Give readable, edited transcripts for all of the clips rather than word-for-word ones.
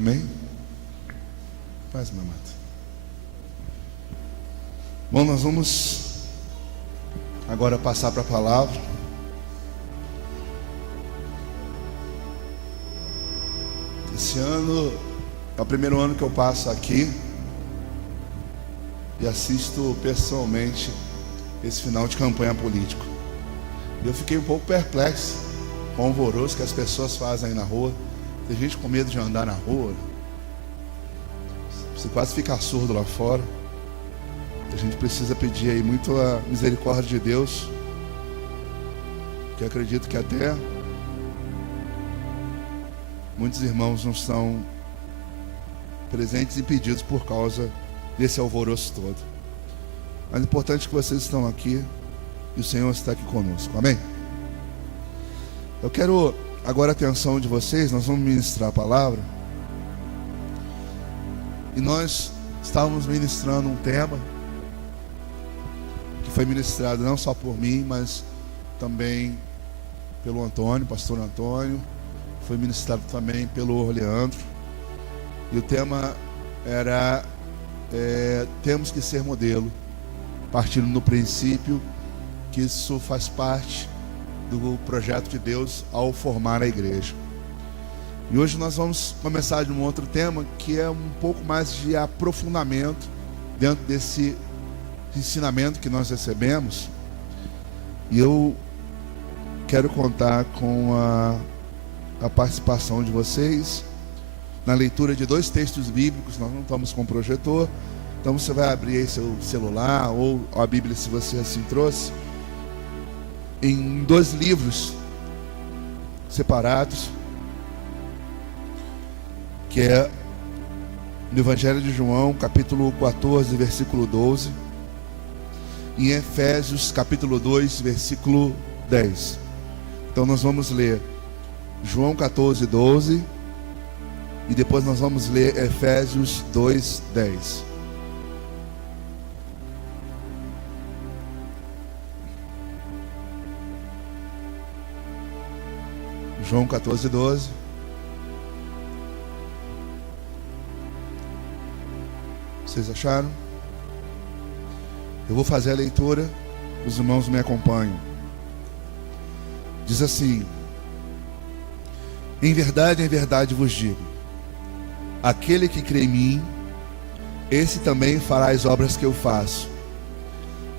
Amém? Paz, meu amado. Bom, nós vamos agora passar para a palavra. Esse ano é o primeiro ano que eu passo aqui e assisto pessoalmente esse final de campanha político. Eu fiquei um pouco perplexo com o alvoroço que as pessoas fazem aí na rua. Tem gente com medo de andar na rua. Você quase fica surdo lá fora. A gente precisa pedir aí muito a misericórdia de Deus, que eu acredito que até muitos irmãos não estão presentes e impedidos por causa desse alvoroço todo. Mas o importante é que vocês estão aqui e o Senhor está aqui conosco. Amém? Eu quero agora a atenção de vocês. Nós vamos ministrar a palavra. E nós estávamos ministrando um tema que foi ministrado não só por mim, mas também pelo Antônio, pastor Antônio. Foi ministrado também pelo Leandro. E o tema era temos que ser modelo, partindo do princípio que isso faz parte do projeto de Deus ao formar a igreja. E hoje nós vamos começar de um outro tema que é um pouco mais de aprofundamento dentro desse ensinamento que nós recebemos. E eu quero contar com a participação de vocês na leitura de dois textos bíblicos. Nós não estamos com projetor, então você vai abrir aí seu celular ou a Bíblia, se você assim trouxe, em dois livros separados, que é no Evangelho de João, capítulo 14, versículo 12, e em Efésios, capítulo 2, versículo 10. Então nós vamos ler João 14, 12, e depois nós vamos ler Efésios 2, 10. João 14, 12. Vocês acharam? Eu vou fazer a leitura, os irmãos me acompanham. Diz assim: em verdade vos digo, aquele que crê em mim, esse também fará as obras que eu faço,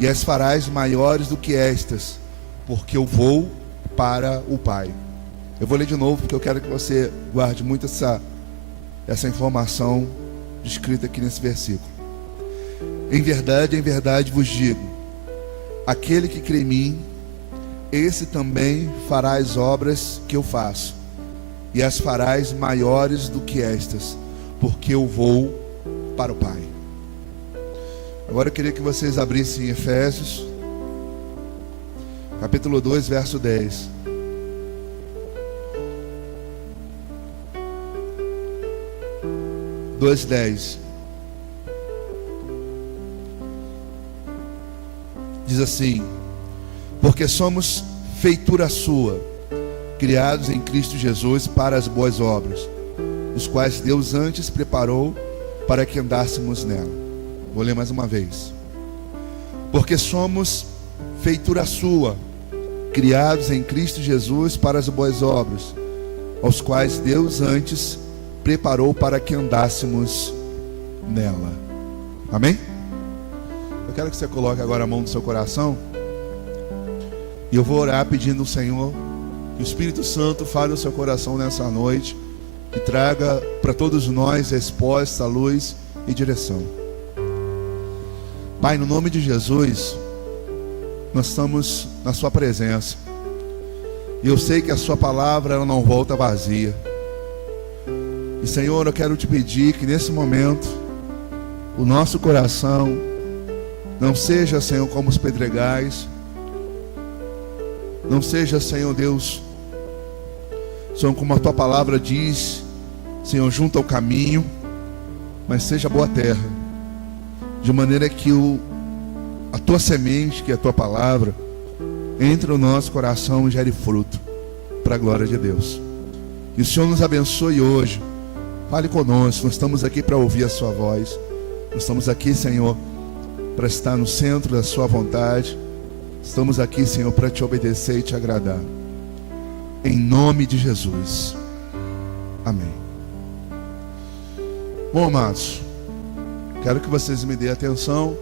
e as farás maiores do que estas, porque eu vou para o Pai. Eu vou ler de novo, porque eu quero que você guarde muito essa informação descrita aqui nesse versículo. Em verdade vos digo, aquele que crê em mim, esse também fará as obras que eu faço, e as farás maiores do que estas, porque eu vou para o Pai. Agora eu queria que vocês abrissem Efésios, capítulo 2, verso 10. Dois 10. Diz assim: porque somos feitura sua, criados em Cristo Jesus para as boas obras, os quais Deus antes preparou para que andássemos nela. Vou ler mais uma vez. Porque somos feitura sua, criados em Cristo Jesus para as boas obras, aos quais Deus antes preparou para que andássemos nela. Amém? Eu quero que você coloque agora a mão no seu coração, e eu vou orar pedindo ao Senhor que o Espírito Santo fale no seu coração nessa noite e traga para todos nós resposta, luz e direção. Pai, no nome de Jesus, nós estamos na sua presença, e eu sei que a sua palavra ela não volta vazia. E Senhor, eu quero te pedir que nesse momento o nosso coração não seja, Senhor, como os pedregais, não seja, Senhor Deus, Senhor, como a tua palavra diz, Senhor, junto ao caminho, mas seja boa terra, de maneira que a tua semente, que é a tua palavra, entre no nosso coração e gere fruto para a glória de Deus. Que o Senhor nos abençoe hoje, Fale conosco, nós estamos aqui para ouvir a sua voz. Nós estamos aqui, Senhor, para estar no centro da sua vontade. Estamos aqui, Senhor, para te obedecer e te agradar. Em nome de Jesus. Amém. Bom, amados, quero que vocês me dêem atenção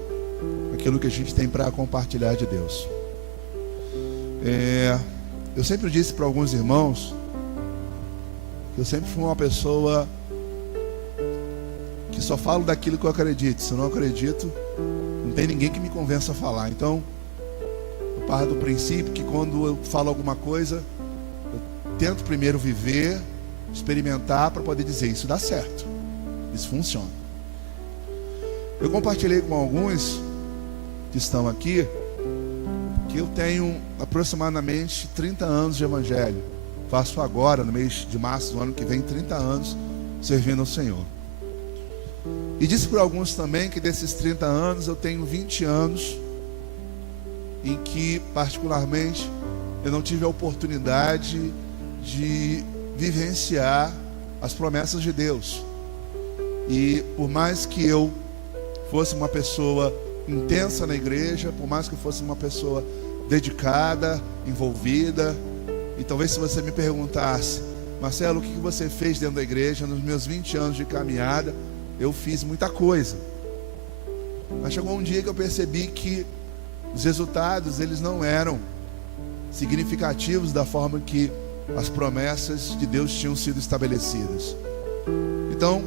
àquilo que a gente tem para compartilhar de Deus. Eu sempre disse para alguns irmãos que eu sempre fui uma pessoa que só falo daquilo que eu acredito. Se eu não acredito, não tem ninguém que me convença a falar. Então, eu parto do princípio que quando eu falo alguma coisa, eu tento primeiro viver, experimentar, para poder dizer, isso dá certo, isso funciona. Eu compartilhei com alguns que estão aqui que eu tenho aproximadamente 30 anos de evangelho. Faço agora, no mês de março do ano que vem, 30 anos servindo ao Senhor. E disse por alguns também que desses 30 anos eu tenho 20 anos em que particularmente eu não tive a oportunidade de vivenciar as promessas de Deus. E por mais que eu fosse uma pessoa intensa na igreja, por mais que eu fosse uma pessoa dedicada, envolvida, e talvez se você me perguntasse, Marcelo, o que você fez dentro da igreja nos meus 20 anos de caminhada? Eu fiz muita coisa. Mas chegou um dia que eu percebi que os resultados, eles não eram significativos da forma que as promessas de Deus tinham sido estabelecidas. Então,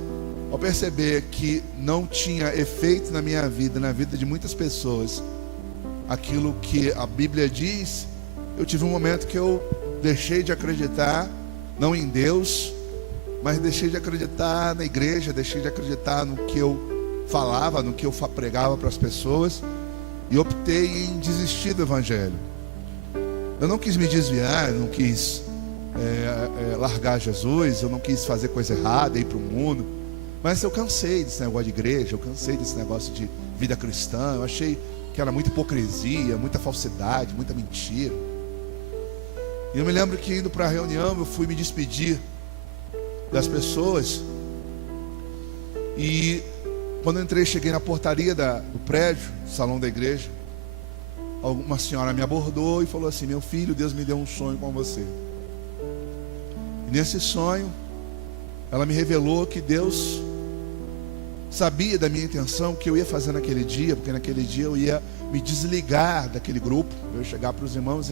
ao perceber que não tinha efeito na minha vida, na vida de muitas pessoas, aquilo que a Bíblia diz, eu tive um momento que eu deixei de acreditar, não em Deus, mas deixei de acreditar na igreja, deixei de acreditar no que eu falava, no que eu pregava para as pessoas, e optei em desistir do evangelho. Eu não quis me desviar, eu não quis largar Jesus, eu não quis fazer coisa errada, ir para o mundo, mas eu cansei desse negócio de igreja, eu cansei desse negócio de vida cristã. Eu achei que era muita hipocrisia, muita falsidade, muita mentira. E eu me lembro que indo para a reunião, eu fui me despedir das pessoas, e quando eu entrei, cheguei na portaria do prédio, do salão da igreja, uma senhora me abordou e falou assim: meu filho, Deus me deu um sonho com você. E nesse sonho, ela me revelou que Deus sabia da minha intenção, que eu ia fazer naquele dia, porque naquele dia eu ia me desligar daquele grupo. Eu ia chegar para os irmãos: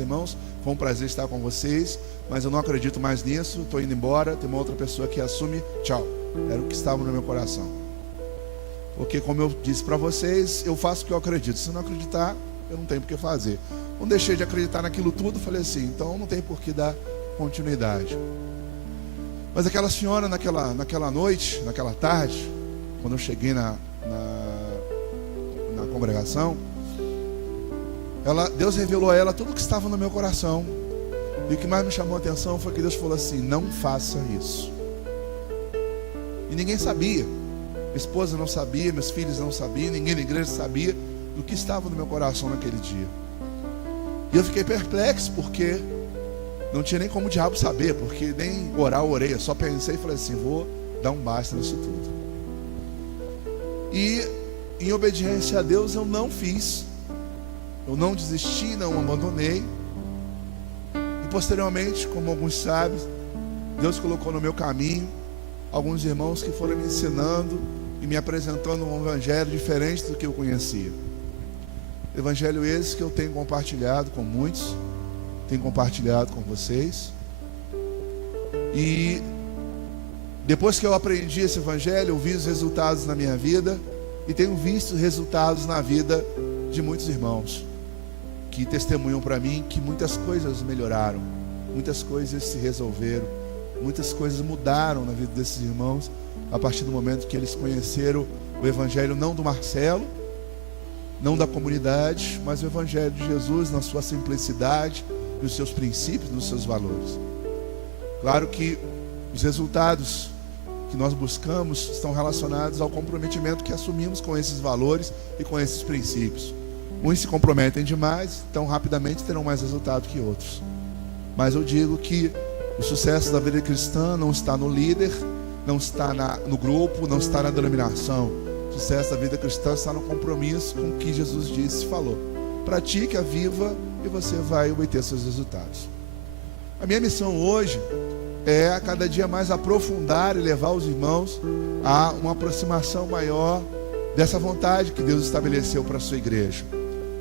foi um prazer estar com vocês, mas eu não acredito mais nisso, estou indo embora, tem uma outra pessoa que assume, tchau. Era o que estava no meu coração. Porque, como eu disse para vocês, eu faço o que eu acredito. Se não acreditar, eu não tenho por que fazer. Quando deixei de acreditar naquilo tudo, falei assim, então não tem por que dar continuidade. Mas aquela senhora, naquela noite, naquela tarde, quando eu cheguei na congregação, Deus revelou a ela tudo o que estava no meu coração. E o que mais me chamou a atenção foi que Deus falou assim: não faça isso. E ninguém sabia. Minha esposa não sabia, meus filhos não sabiam, ninguém na igreja sabia do que estava no meu coração naquele dia. E eu fiquei perplexo, porque não tinha nem como o diabo saber, porque nem orar eu orei. Eu só pensei e falei assim: vou dar um basta nisso tudo. E em obediência a Deus eu não fiz. Eu não desisti, não abandonei. E posteriormente, como alguns sabem, Deus colocou no meu caminho alguns irmãos que foram me ensinando e me apresentando um evangelho diferente do que eu conhecia. Evangelho esse que eu tenho compartilhado com muitos, tenho compartilhado com vocês. E depois que eu aprendi esse evangelho, eu vi os resultados na minha vida, e tenho visto resultados na vida de muitos irmãos que testemunham para mim que muitas coisas melhoraram, muitas coisas se resolveram, muitas coisas mudaram na vida desses irmãos a partir do momento que eles conheceram o evangelho, não do Marcelo, não da comunidade, mas o evangelho de Jesus na sua simplicidade, nos seus princípios, nos seus valores. Claro que os resultados que nós buscamos estão relacionados ao comprometimento que assumimos com esses valores e com esses princípios. Uns se comprometem demais, então rapidamente terão mais resultado que outros. Mas eu digo que o sucesso da vida cristã não está no líder, não está no grupo, não está na denominação. O sucesso da vida cristã está no compromisso com o que Jesus disse e falou. Pratique, viva, e você vai obter seus resultados. A minha missão hoje é a cada dia mais aprofundar e levar os irmãos a uma aproximação maior dessa vontade que Deus estabeleceu para a sua igreja.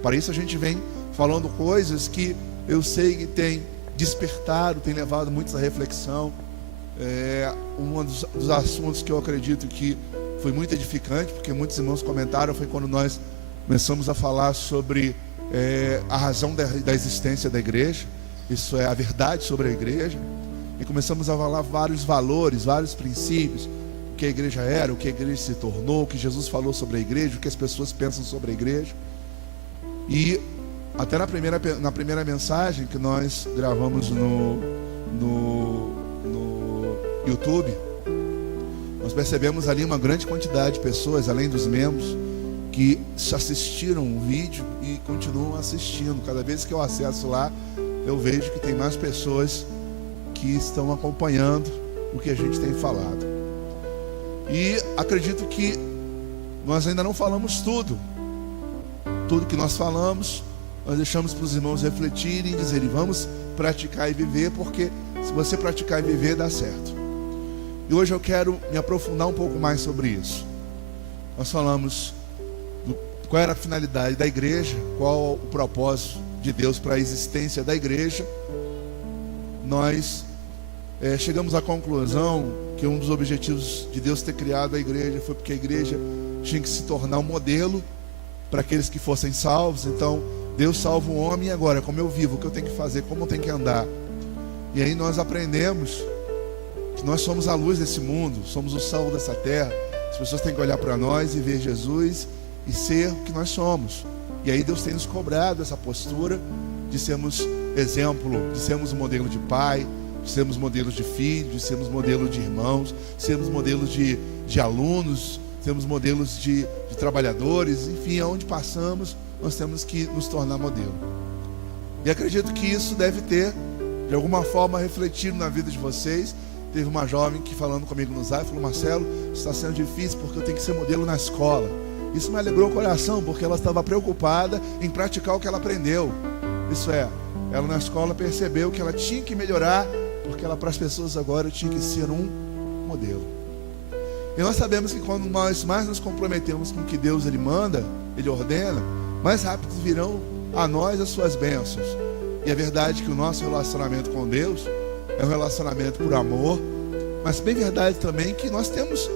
Para isso a gente vem falando coisas que eu sei que tem despertado, tem levado muitos à reflexão. Um dos assuntos que eu acredito que foi muito edificante, porque muitos irmãos comentaram, foi quando nós começamos a falar sobre a razão da existência da igreja. Isso é a verdade sobre a igreja. E começamos a falar vários valores, vários princípios, o que a igreja era, o que a igreja se tornou, o que Jesus falou sobre a igreja, o que as pessoas pensam sobre a igreja. E até na primeira mensagem que nós gravamos no YouTube, nós percebemos ali uma grande quantidade de pessoas, além dos membros, que assistiram o vídeo e continuam assistindo. Cada vez que eu acesso lá, eu vejo que tem mais pessoas que estão acompanhando o que a gente tem falado. E acredito que nós ainda não falamos tudo. Tudo que nós falamos, nós deixamos para os irmãos refletirem e dizerem: vamos praticar e viver, porque se você praticar e viver, dá certo. E hoje eu quero me aprofundar um pouco mais sobre isso. Nós falamos qual era a finalidade da igreja, qual o propósito de Deus para a existência da igreja. Nós chegamos à conclusão que um dos objetivos de Deus ter criado a igreja foi porque a igreja tinha que se tornar um modelo para aqueles que fossem salvos. Então Deus salva o homem, e agora como eu vivo, o que eu tenho que fazer, como eu tenho que andar. E aí nós aprendemos que nós somos a luz desse mundo, somos o sal dessa terra. As pessoas têm que olhar para nós e ver Jesus e ser o que nós somos. E aí Deus tem nos cobrado essa postura de sermos exemplo, de sermos um modelo de pai, de sermos modelos de filhos, de sermos modelos de irmãos, de sermos modelos de alunos, de sermos modelos de trabalhadores. Enfim, aonde passamos, nós temos que nos tornar modelo. E acredito que isso deve ter, de alguma forma, refletido na vida de vocês. Teve uma jovem que, falando comigo no Zap, falou: Marcelo, está sendo difícil porque eu tenho que ser modelo na escola. Isso me alegrou o coração, porque ela estava preocupada em praticar o que ela aprendeu. Isso é, ela na escola percebeu que ela tinha que melhorar, porque ela, para as pessoas agora, tinha que ser um modelo. E nós sabemos que quando nós mais nos comprometemos com o que Deus Ele manda, Ele ordena, mais rápido virão a nós as suas bênçãos. E é verdade que o nosso relacionamento com Deus é um relacionamento por amor, mas bem verdade também que nós temos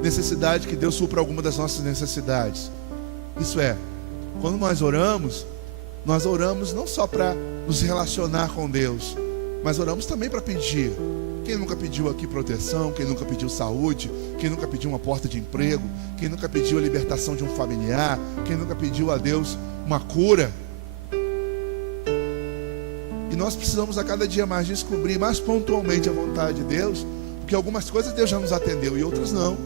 necessidade que Deus supra alguma das nossas necessidades. Isso é, quando nós oramos não só para nos relacionar com Deus, mas oramos também para pedir. Quem nunca pediu aqui proteção? Quem nunca pediu saúde? Quem nunca pediu uma porta de emprego? Quem nunca pediu a libertação de um familiar? Quem nunca pediu a Deus uma cura? E nós precisamos a cada dia mais descobrir mais pontualmente a vontade de Deus, porque algumas coisas Deus já nos atendeu e outras não.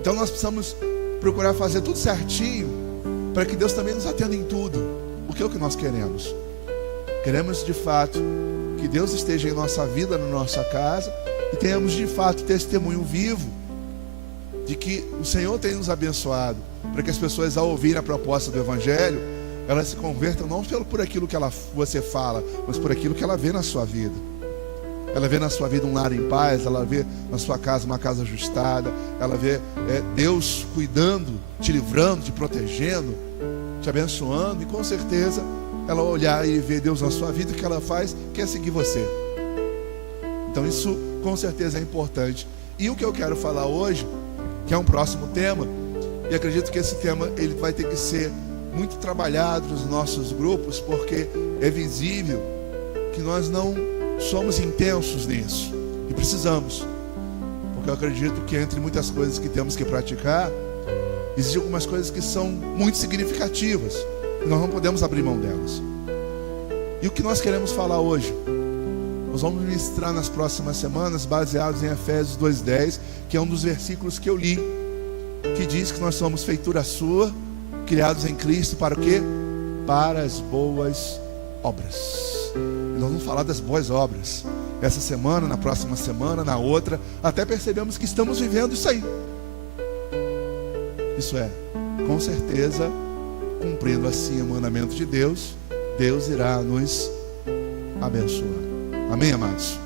Então nós precisamos procurar fazer tudo certinho, para que Deus também nos atenda em tudo. O que é o que nós queremos? Queremos de fato que Deus esteja em nossa vida, na nossa casa, e tenhamos de fato testemunho vivo de que o Senhor tem nos abençoado, para que as pessoas, ao ouvirem a proposta do Evangelho, elas se convertam não por aquilo que você fala, mas por aquilo que ela vê na sua vida. Ela vê na sua vida um lar em paz, ela vê na sua casa uma casa ajustada, ela vê Deus cuidando, te livrando, te protegendo, te abençoando, e com certeza ela olhar e ver Deus na sua vida, o que ela faz, quer seguir você. Então isso com certeza é importante. E o que eu quero falar hoje, que é um próximo tema, e acredito que esse tema ele vai ter que ser muito trabalhado nos nossos grupos, porque é visível que nós não somos intensos nisso, e precisamos, porque eu acredito que entre muitas coisas que temos que praticar, existem algumas coisas que são muito significativas, e nós não podemos abrir mão delas. E o que nós queremos falar hoje, nós vamos ministrar nas próximas semanas, baseados em Efésios 2:10, que é um dos versículos que eu li, que diz que nós somos feitura sua, criados em Cristo para o quê? Para as boas obras. E nós vamos falar das boas obras. Essa semana, na próxima semana, na outra, até percebemos que estamos vivendo isso aí. Isso é, com certeza, cumprindo assim o mandamento de Deus, Deus irá nos abençoar. Amém, amados?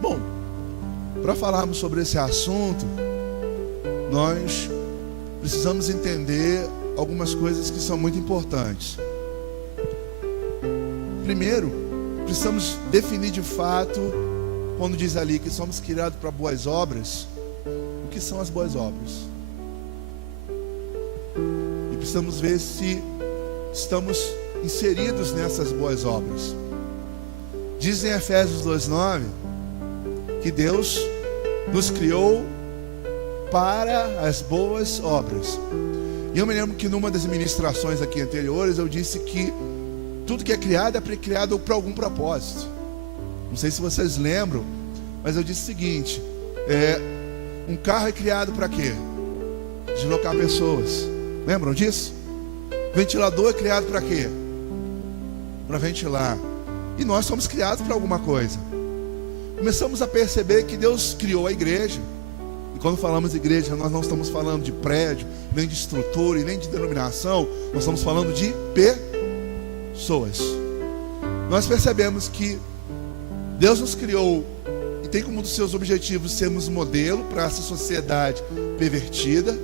Bom, para falarmos sobre esse assunto, nós precisamos entender algumas coisas que são muito importantes. Primeiro, precisamos definir de fato, quando diz ali que somos criados para boas obras, o que são as boas obras? E precisamos ver se estamos inseridos nessas boas obras. Diz em Efésios 2:9 que Deus nos criou para as boas obras. E eu me lembro que numa das ministrações aqui anteriores eu disse que tudo que é criado para algum propósito. Não sei se vocês lembram, mas eu disse o seguinte: um carro é criado para quê? Deslocar pessoas. Lembram disso? Ventilador é criado para quê? Para ventilar. E nós somos criados para alguma coisa. Começamos a perceber que Deus criou a igreja. E quando falamos de igreja, nós não estamos falando de prédio, nem de estrutura e nem de denominação. Nós estamos falando de pessoas. Nós percebemos que Deus nos criou e tem como um dos seus objetivos sermos modelo para essa sociedade pervertida.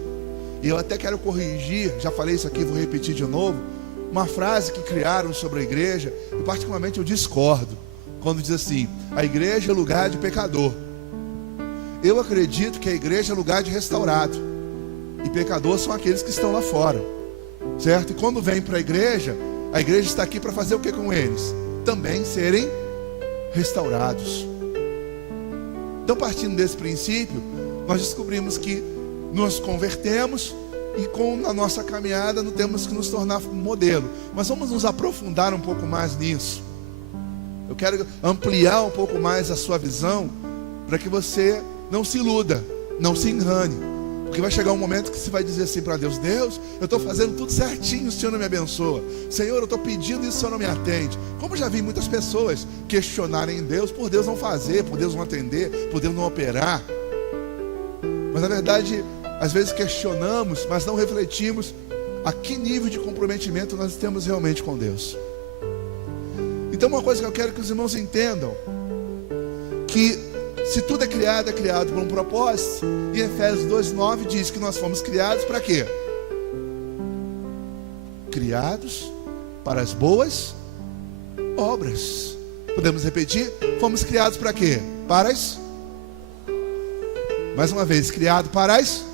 E eu até quero corrigir, já falei isso aqui, vou repetir de novo, uma frase que criaram sobre a igreja, e particularmente eu discordo, quando diz assim: a igreja é lugar de pecador. Eu acredito que a igreja é lugar de restaurado, e pecadores são aqueles que estão lá fora, certo? E quando vem para a igreja está aqui para fazer o que com eles? Também serem restaurados. Então, partindo desse princípio, nós descobrimos que nos convertemos e na nossa caminhada não temos que nos tornar modelo. Mas vamos nos aprofundar um pouco mais nisso. Eu quero ampliar um pouco mais a sua visão, para que você não se iluda, não se engane. Porque vai chegar um momento que você vai dizer assim para Deus: Deus, eu estou fazendo tudo certinho, o Senhor não me abençoa. Senhor, eu estou pedindo isso, o Senhor não me atende. Como já vi muitas pessoas questionarem Deus por Deus não fazer, por Deus não atender, por Deus não operar. Mas na verdade, às vezes questionamos, mas não refletimos a que nível de comprometimento nós temos realmente com Deus. Então, uma coisa que eu quero que os irmãos entendam, que se tudo é criado por um propósito. E Efésios 2:9 diz que nós fomos criados para quê? Criados para as boas obras. Podemos repetir? Fomos criados para quê? Para as... Mais uma vez, criado para as...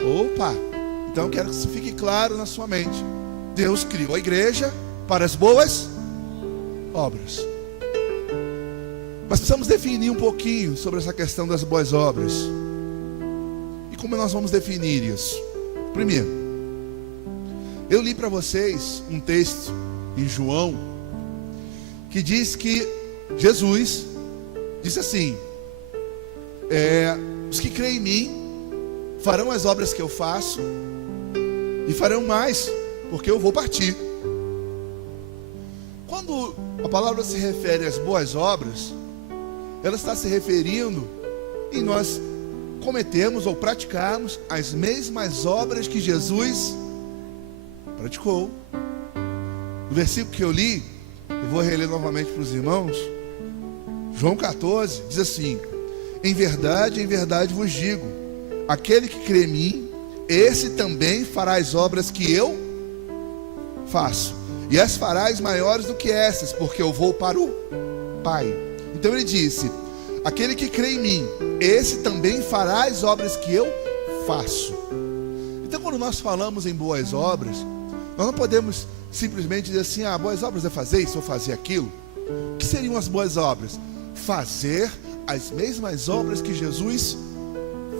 Opa! Então eu quero que isso fique claro na sua mente. Deus criou a igreja para as boas obras. Mas precisamos definir um pouquinho sobre essa questão das boas obras. E como nós vamos definir isso? Primeiro, eu li para vocês um texto em João, que diz que Jesus disse assim: os que creem em mim farão as obras que eu faço, e farão mais, porque eu vou partir. Quando a palavra se refere às boas obras, ela está se referindo em nós cometermos ou praticarmos as mesmas obras que Jesus praticou. No versículo que eu li, eu vou reler novamente para os irmãos, João 14, diz assim: em verdade vos digo, aquele que crê em mim, esse também fará as obras que eu faço, e as farás maiores do que essas, porque eu vou para o Pai. Então ele disse: aquele que crê em mim, esse também fará as obras que eu faço. Então, quando nós falamos em boas obras, nós não podemos simplesmente dizer assim: boas obras é fazer isso ou fazer aquilo. O que seriam as boas obras? Fazer as mesmas obras que Jesus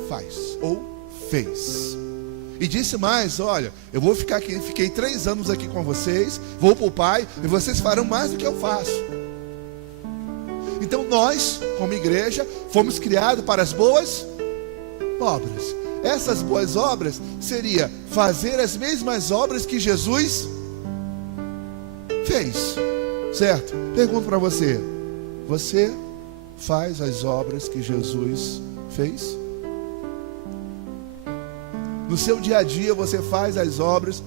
faz ou fez. E disse mais: olha, eu vou ficar aqui, fiquei 3 anos aqui com vocês, vou para o Pai, e vocês farão mais do que eu faço. Então nós, como igreja, fomos criados para as boas obras. Essas boas obras seria fazer as mesmas obras que Jesus fez, certo? Pergunto para você: você faz as obras que Jesus fez? No seu dia a dia você faz as obras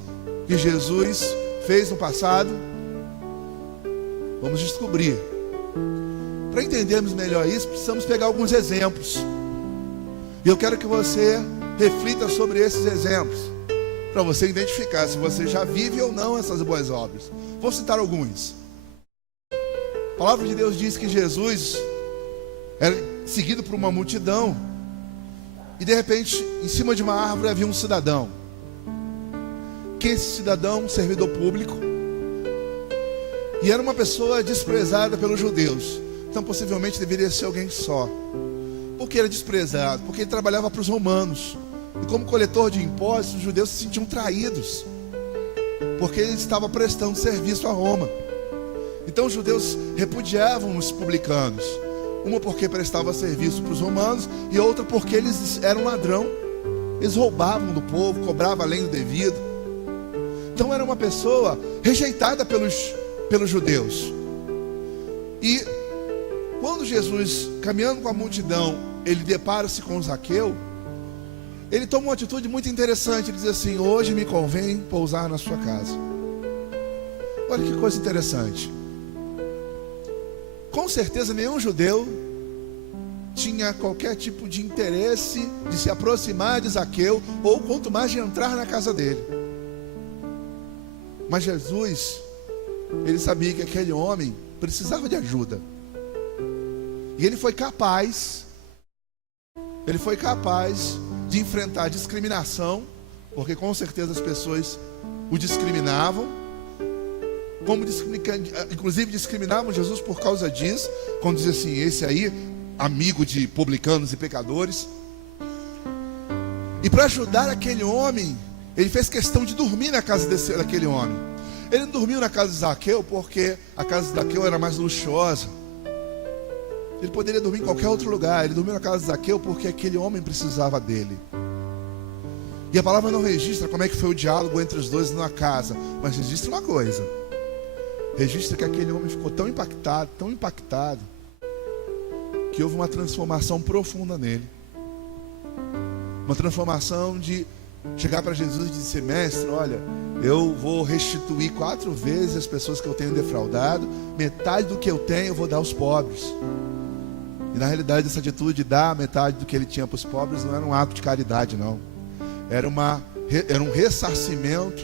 que Jesus fez no passado? Vamos descobrir. Para entendermos melhor isso, precisamos pegar alguns exemplos. E eu quero que você reflita sobre esses exemplos, para você identificar se você já vive ou não essas boas obras. Vou citar alguns. A palavra de Deus diz que Jesus era seguido por uma multidão, e de repente, em cima de uma árvore havia um cidadão. Que esse cidadão, um servidor público, e era uma pessoa desprezada pelos judeus. Então possivelmente deveria ser alguém só. Por que era desprezado? Porque ele trabalhava para os romanos, e como coletor de impostos, os judeus se sentiam traídos, porque ele estava prestando serviço a Roma. Então os judeus repudiavam os publicanos, uma porque prestava serviço para os romanos, e outra porque eles eram ladrão. Eles roubavam do povo, cobravam além do devido. Então era uma pessoa rejeitada pelos judeus. E quando Jesus, caminhando com a multidão, ele depara-se com Zaqueu, ele toma uma atitude muito interessante. Ele diz assim: hoje me convém pousar na sua casa. Olha que coisa interessante. Com certeza nenhum judeu tinha qualquer tipo de interesse de se aproximar de Zaqueu, ou quanto mais de entrar na casa dele. Mas Jesus, ele sabia que aquele homem precisava de ajuda, e ele foi capaz de enfrentar a discriminação, porque com certeza as pessoas o discriminavam, inclusive discriminavam Jesus por causa disso, quando dizia assim: esse aí, amigo de publicanos e pecadores. E para ajudar aquele homem, ele fez questão de dormir na casa daquele homem. Ele não dormiu na casa de Zaqueu porque a casa de Zaqueu era mais luxuosa. Ele poderia dormir em qualquer outro lugar. Ele dormiu na casa de Zaqueu porque aquele homem precisava dele. E a palavra não registra como é que foi o diálogo entre os dois na casa, mas registra uma coisa: registra que aquele homem ficou tão impactado, que houve uma transformação profunda nele. Uma transformação de chegar para Jesus e dizer: mestre, olha, eu vou restituir 4 vezes as pessoas que eu tenho defraudado, metade do que eu tenho eu vou dar aos pobres. E na realidade essa atitude de dar metade do que ele tinha para os pobres não era um ato de caridade, não. Era um ressarcimento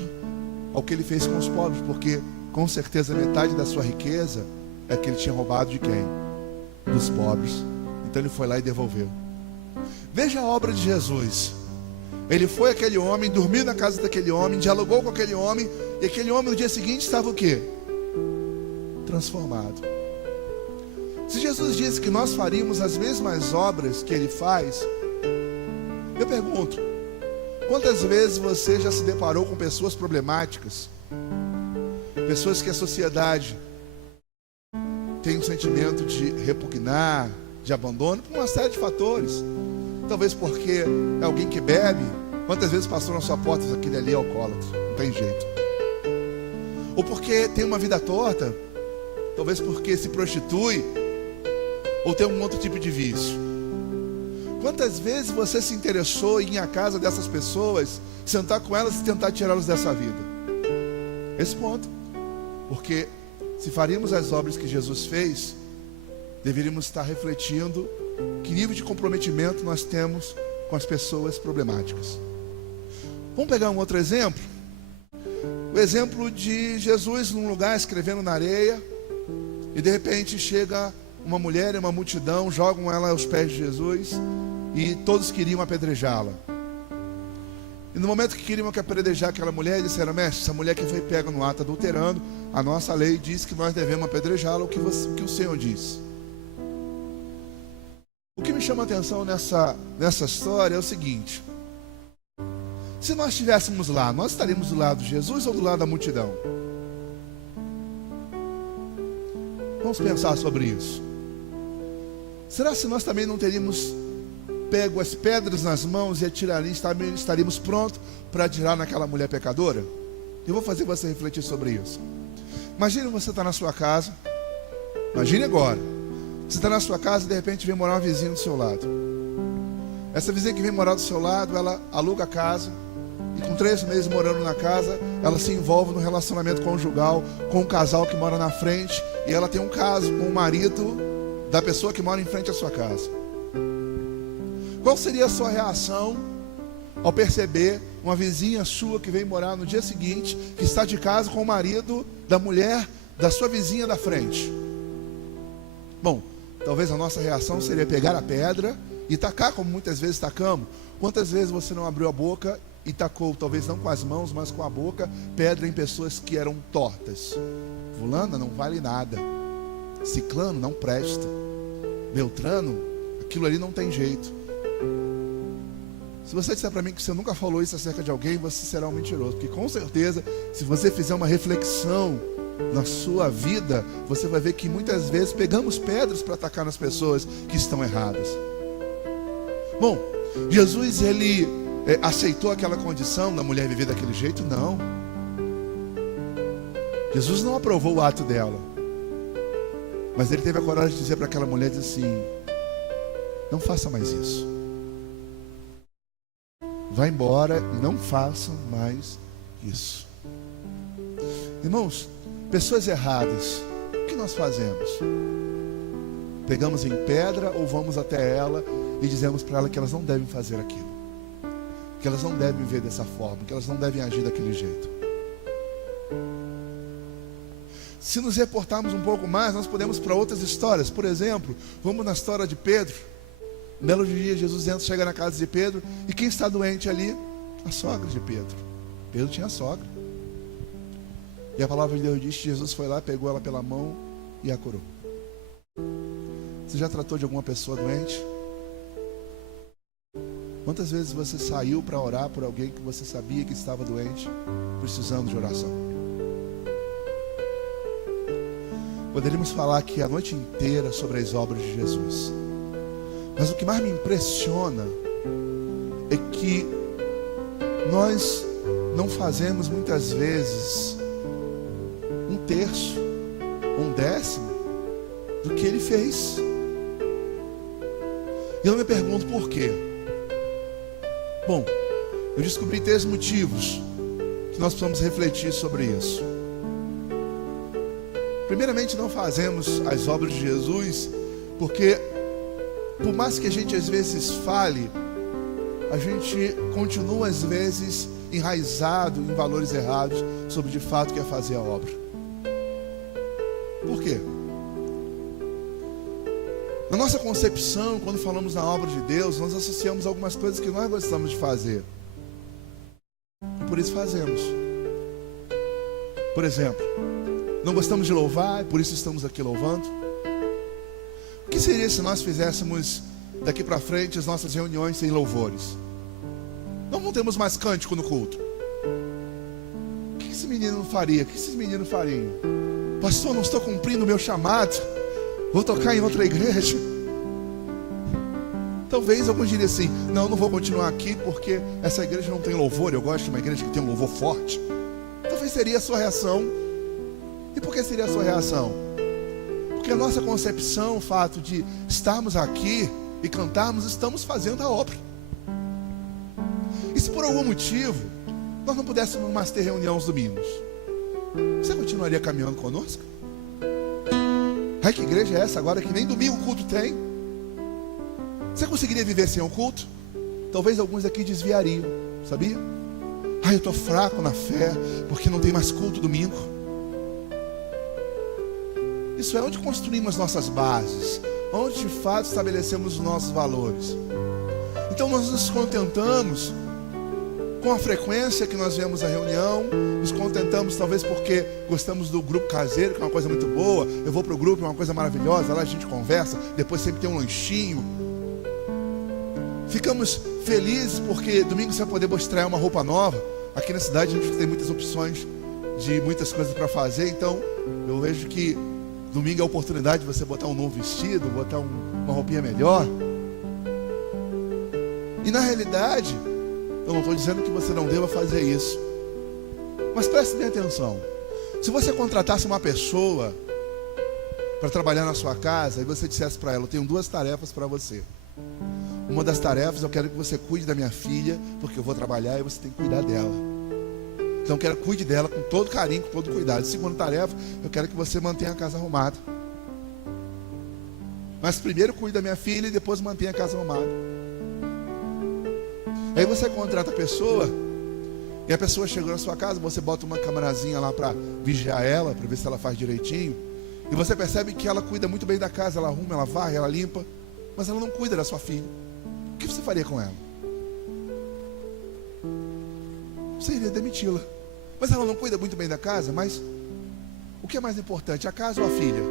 ao que ele fez com os pobres, porque com certeza metade da sua riqueza é que ele tinha roubado de quem? Dos pobres. Então ele foi lá e devolveu. Veja a obra de Jesus. Ele foi aquele homem, dormiu na casa daquele homem, dialogou com aquele homem, e aquele homem no dia seguinte estava o quê? Transformado. Se Jesus disse que nós faríamos as mesmas obras que ele faz, eu pergunto: quantas vezes você já se deparou com pessoas problemáticas, pessoas que a sociedade tem um sentimento de repugnar, de abandono, por uma série de fatores? Talvez porque é alguém que bebe. Quantas vezes passou na sua porta: aquele ali é alcoólatra, não tem jeito. Ou porque tem uma vida torta, talvez porque se prostitui, ou tem um outro tipo de vício. Quantas vezes você se interessou em ir à casa dessas pessoas, sentar com elas e tentar tirá-las dessa vida? Esse ponto. Porque se faríamos as obras que Jesus fez, deveríamos estar refletindo que nível de comprometimento nós temos com as pessoas problemáticas. Vamos pegar um outro exemplo? O exemplo de Jesus num lugar escrevendo na areia, e de repente chega uma mulher e uma multidão, jogam ela aos pés de Jesus, e todos queriam apedrejá-la. E no momento que queriam apedrejar aquela mulher, disseram: mestre, essa mulher que foi pega no ato adulterando, a nossa lei diz que nós devemos apedrejá-la. O que o Senhor diz? O que me chama a atenção nessa história é o seguinte: se nós estivéssemos lá, nós estaríamos do lado de Jesus ou do lado da multidão? Vamos pensar sobre isso. Será que nós também não teríamos pego as pedras nas mãos e estaríamos prontos para atirar naquela mulher pecadora? Eu vou fazer você refletir sobre isso. Imagine você estar na sua casa. Imagine agora. Você está na sua casa e de repente vem morar uma vizinha do seu lado. Essa vizinha que vem morar do seu lado, ela aluga a casa. E com 3 meses morando na casa, ela se envolve no relacionamento conjugal com um casal que mora na frente. E ela tem um caso com o marido da pessoa que mora em frente à sua casa. Qual seria a sua reação ao perceber uma vizinha sua que vem morar no dia seguinte, que está de casa com o marido da mulher da sua vizinha da frente? Bom, talvez a nossa reação seria pegar a pedra e tacar, como muitas vezes tacamos. Quantas vezes você não abriu a boca e tacou, talvez não com as mãos, mas com a boca, pedra em pessoas que eram tortas? Fulana não vale nada, ciclano não presta, Beltrano, aquilo ali não tem jeito. Se você disser para mim que você nunca falou isso acerca de alguém, você será um mentiroso. Porque com certeza, se você fizer uma reflexão na sua vida, você vai ver que muitas vezes pegamos pedras para atacar nas pessoas que estão erradas. Bom, Jesus, ele aceitou aquela condição da mulher viver daquele jeito? Não. Jesus não aprovou o ato dela. Mas ele teve a coragem de dizer para aquela mulher, dizer assim: não faça mais isso. Vá embora e não faça mais isso. Irmãos, pessoas erradas, o que nós fazemos? Pegamos em pedra ou vamos até ela e dizemos para ela que elas não devem fazer aquilo, que elas não devem viver dessa forma, que elas não devem agir daquele jeito. Se nos reportarmos um pouco mais, nós podemos para outras histórias. Por exemplo, vamos na história de Pedro. Um belo dia, Jesus chega na casa de Pedro. E quem está doente ali? A sogra de Pedro. Pedro tinha sogra. E a palavra de Deus diz que Jesus foi lá, pegou ela pela mão e a curou. Você já tratou de alguma pessoa doente? Quantas vezes você saiu para orar por alguém que você sabia que estava doente, precisando de oração? Poderíamos falar aqui a noite inteira sobre as obras de Jesus. Mas o que mais me impressiona é que nós não fazemos muitas vezes 1/3, 1/10 do que ele fez. E eu me pergunto por quê. Bom, eu descobri 3 motivos que nós precisamos refletir sobre isso. Primeiramente, não fazemos as obras de Jesus porque, por mais que a gente às vezes fale, a gente continua às vezes enraizado em valores errados sobre de fato o que é fazer a obra. Por quê? Na nossa concepção, quando falamos na obra de Deus, nós associamos algumas coisas que nós gostamos de fazer, e por isso fazemos. Por exemplo, não gostamos de louvar, e por isso estamos aqui louvando. O que seria se nós fizéssemos daqui para frente as nossas reuniões sem louvores? Não temos mais cântico no culto. O que esse menino faria? O que esses meninos fariam? Pastor, não estou cumprindo o meu chamado, vou tocar em outra igreja. Talvez alguns diriam assim: não vou continuar aqui porque essa igreja não tem louvor. Eu gosto de uma igreja que tem um louvor forte. Talvez seria a sua reação. E por que seria a sua reação? Porque a nossa concepção, o fato de estarmos aqui e cantarmos, estamos fazendo a obra. E se por algum motivo nós não pudéssemos mais ter reunião aos domingos, você continuaria caminhando conosco? Ai, que igreja é essa agora que nem domingo o culto tem? Você conseguiria viver sem um culto? Talvez alguns aqui desviariam, sabia? Ai, eu estou fraco na fé porque não tem mais culto domingo. Isso é onde construímos nossas bases, onde de fato estabelecemos os nossos valores. Então nós nos contentamos com a frequência que nós vemos a reunião, nos contentamos talvez porque gostamos do grupo caseiro, que é uma coisa muito boa. Eu vou para o grupo, é uma coisa maravilhosa, lá a gente conversa, depois sempre tem um lanchinho. Ficamos felizes porque domingo você vai poder estrear uma roupa nova. Aqui na cidade a gente tem muitas opções de muitas coisas para fazer, então eu vejo que domingo é a oportunidade de você botar um novo vestido, botar uma roupinha melhor. E na realidade, eu não estou dizendo que você não deva fazer isso, mas preste bem atenção. Se você contratasse uma pessoa para trabalhar na sua casa e você dissesse para ela: eu tenho 2 tarefas para você. Uma das tarefas, eu quero que você cuide da minha filha, porque eu vou trabalhar e você tem que cuidar dela. Então eu quero que cuide dela com todo carinho, com todo cuidado. Segunda tarefa, eu quero que você mantenha a casa arrumada. Mas primeiro cuide da minha filha e depois mantenha a casa arrumada. Aí você contrata a pessoa, e a pessoa chegou na sua casa, você bota uma camarazinha lá para vigiar ela, para ver se ela faz direitinho. E você percebe que ela cuida muito bem da casa, ela arruma, ela varre, ela limpa, mas ela não cuida da sua filha. O que você faria com ela? Você iria demiti-la. Mas ela não cuida muito bem da casa. Mas o que é mais importante, a casa ou a filha?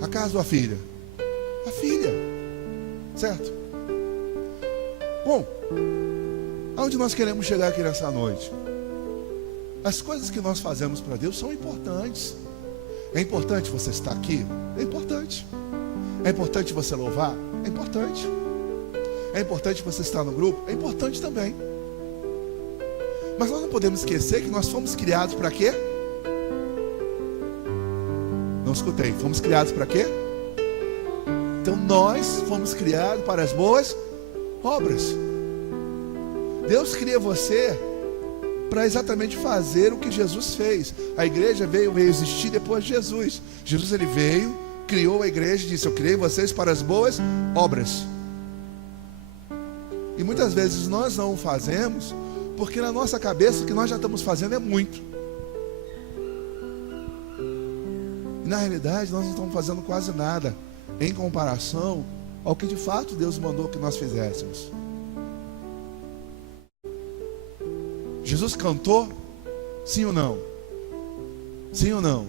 A casa ou a filha? A filha, certo? Bom, aonde nós queremos chegar aqui nessa noite? As coisas que nós fazemos para Deus são importantes. É importante você estar aqui? É importante. É importante você louvar? É importante. É importante você estar no grupo? É importante também. Mas nós não podemos esquecer que nós fomos criados para quê? Não escutei. Fomos criados para quê? Então nós fomos criados para as boas obras. Deus cria você para exatamente fazer o que Jesus fez. A igreja veio existir depois de Jesus. Jesus, ele veio, criou a igreja e disse: eu criei vocês para as boas obras. E muitas vezes nós não o fazemos porque na nossa cabeça o que nós já estamos fazendo é muito. E na realidade nós não estamos fazendo quase nada em comparação ao que de fato Deus mandou que nós fizéssemos. Jesus cantou? Sim ou não? Sim ou não?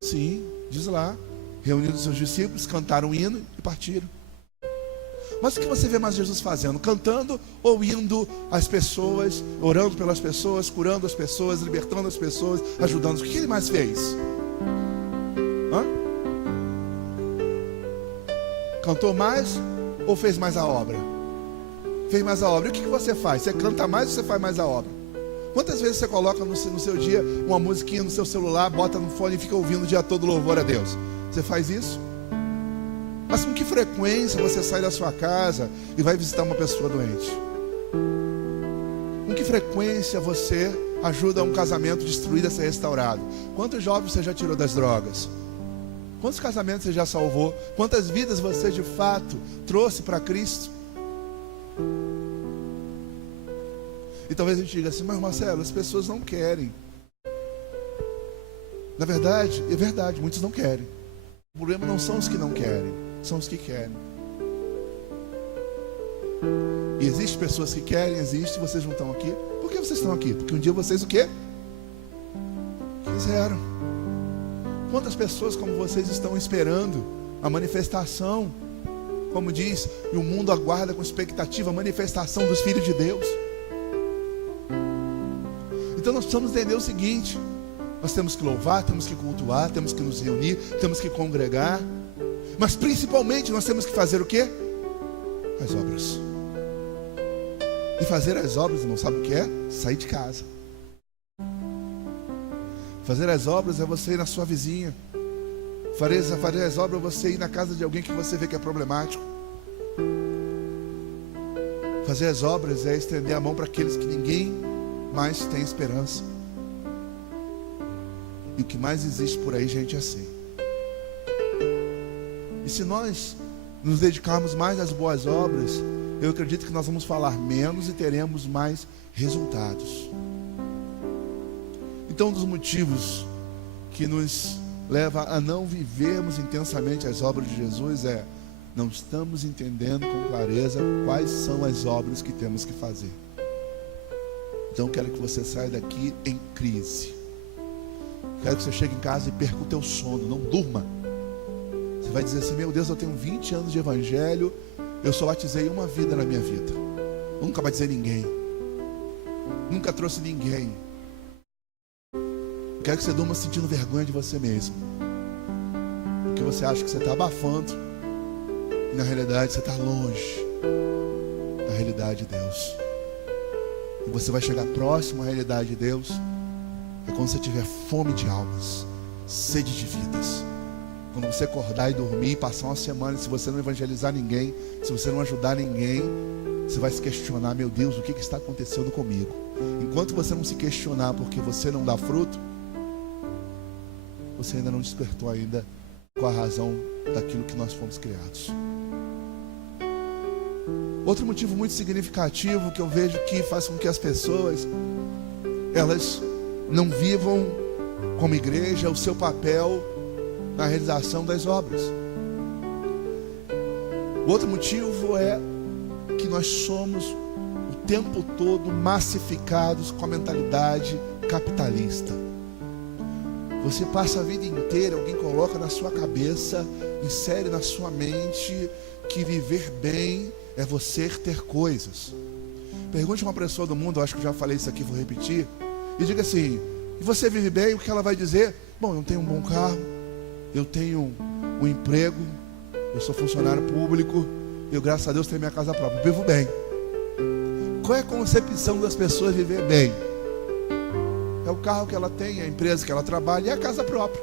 Sim, diz lá. Reunindo seus discípulos, cantaram um hino e partiram. Mas o que você vê mais Jesus fazendo? Cantando ou indo às pessoas, orando pelas pessoas, curando as pessoas, libertando as pessoas, ajudando? O que ele mais fez? Hã? Cantou mais ou fez mais a obra? Fez mais a obra. E o que você faz? Você canta mais ou você faz mais a obra? Quantas vezes você coloca no seu dia uma musiquinha no seu celular, bota no fone e fica ouvindo o dia todo louvor a Deus? Você faz isso? Mas com que frequência você sai da sua casa e vai visitar uma pessoa doente? Com que frequência você ajuda um casamento destruído a ser restaurado? Quantos jovens você já tirou das drogas? Quantos casamentos você já salvou? Quantas vidas você de fato trouxe para Cristo? E talvez a gente diga assim: mas Marcelo, as pessoas não querem. Na verdade, é verdade, muitos não querem. O problema não são os que não querem, são os que querem. E existem pessoas que querem, existem, vocês não estão aqui. Por que vocês estão aqui? Porque um dia vocês o quê? Quiseram. Quantas pessoas como vocês estão esperando a manifestação, como diz, e o mundo aguarda com expectativa a manifestação dos filhos de Deus? Então nós precisamos entender o seguinte: nós temos que louvar, temos que cultuar, temos que nos reunir, temos que congregar, mas principalmente nós temos que fazer o quê? As obras. E fazer as obras, não sabe o que é? Sair de casa. Fazer as obras é você ir na sua vizinha. Fazer as obras é você ir na casa de alguém que você vê que é problemático. Fazer as obras é estender a mão para aqueles que ninguém mais tem esperança. E o que mais existe por aí, gente, é assim. E se nós nos dedicarmos mais às boas obras, eu acredito que nós vamos falar menos e teremos mais resultados. Então, um dos motivos que nos leva a não vivermos intensamente as obras de Jesus é: não estamos entendendo com clareza quais são as obras que temos que fazer. Então quero que você saia daqui em crise. Quero que você chegue em casa e perca o teu sono, não durma. Você vai dizer assim: meu Deus, eu tenho 20 anos de evangelho, eu só batizei uma vida na minha vida. Eu nunca batizei ninguém. Nunca trouxe ninguém. Quero que você durma sentindo vergonha de você mesmo. Porque você acha que você está abafando. E na realidade você está longe da realidade de Deus. E você vai chegar próximo à realidade de Deus é quando você tiver fome de almas, sede de vidas. Quando você acordar e dormir, passar uma semana, se você não evangelizar ninguém, se você não ajudar ninguém, você vai se questionar: meu Deus, o que está acontecendo comigo? Enquanto você não se questionar porque você não dá fruto, você ainda não despertou ainda com a razão daquilo que nós fomos criados. Outro motivo muito significativo que eu vejo que faz com que as pessoas elas não vivam como igreja o seu papel na realização das obras. O outro motivo é que nós somos o tempo todo massificados com a mentalidade capitalista. Você passa a vida inteira, alguém coloca na sua cabeça, insere na sua mente que viver bem é você ter coisas. Pergunte a uma pessoa do mundo, eu acho que eu já falei isso aqui, vou repetir, e diga assim: e você vive bem? O que ela vai dizer? Bom, eu tenho um bom carro, eu tenho um emprego, eu sou funcionário público, eu, graças a Deus, tenho minha casa própria, eu vivo bem. Qual é a concepção das pessoas de viver bem? É o carro que ela tem, a empresa que ela trabalha e a casa própria.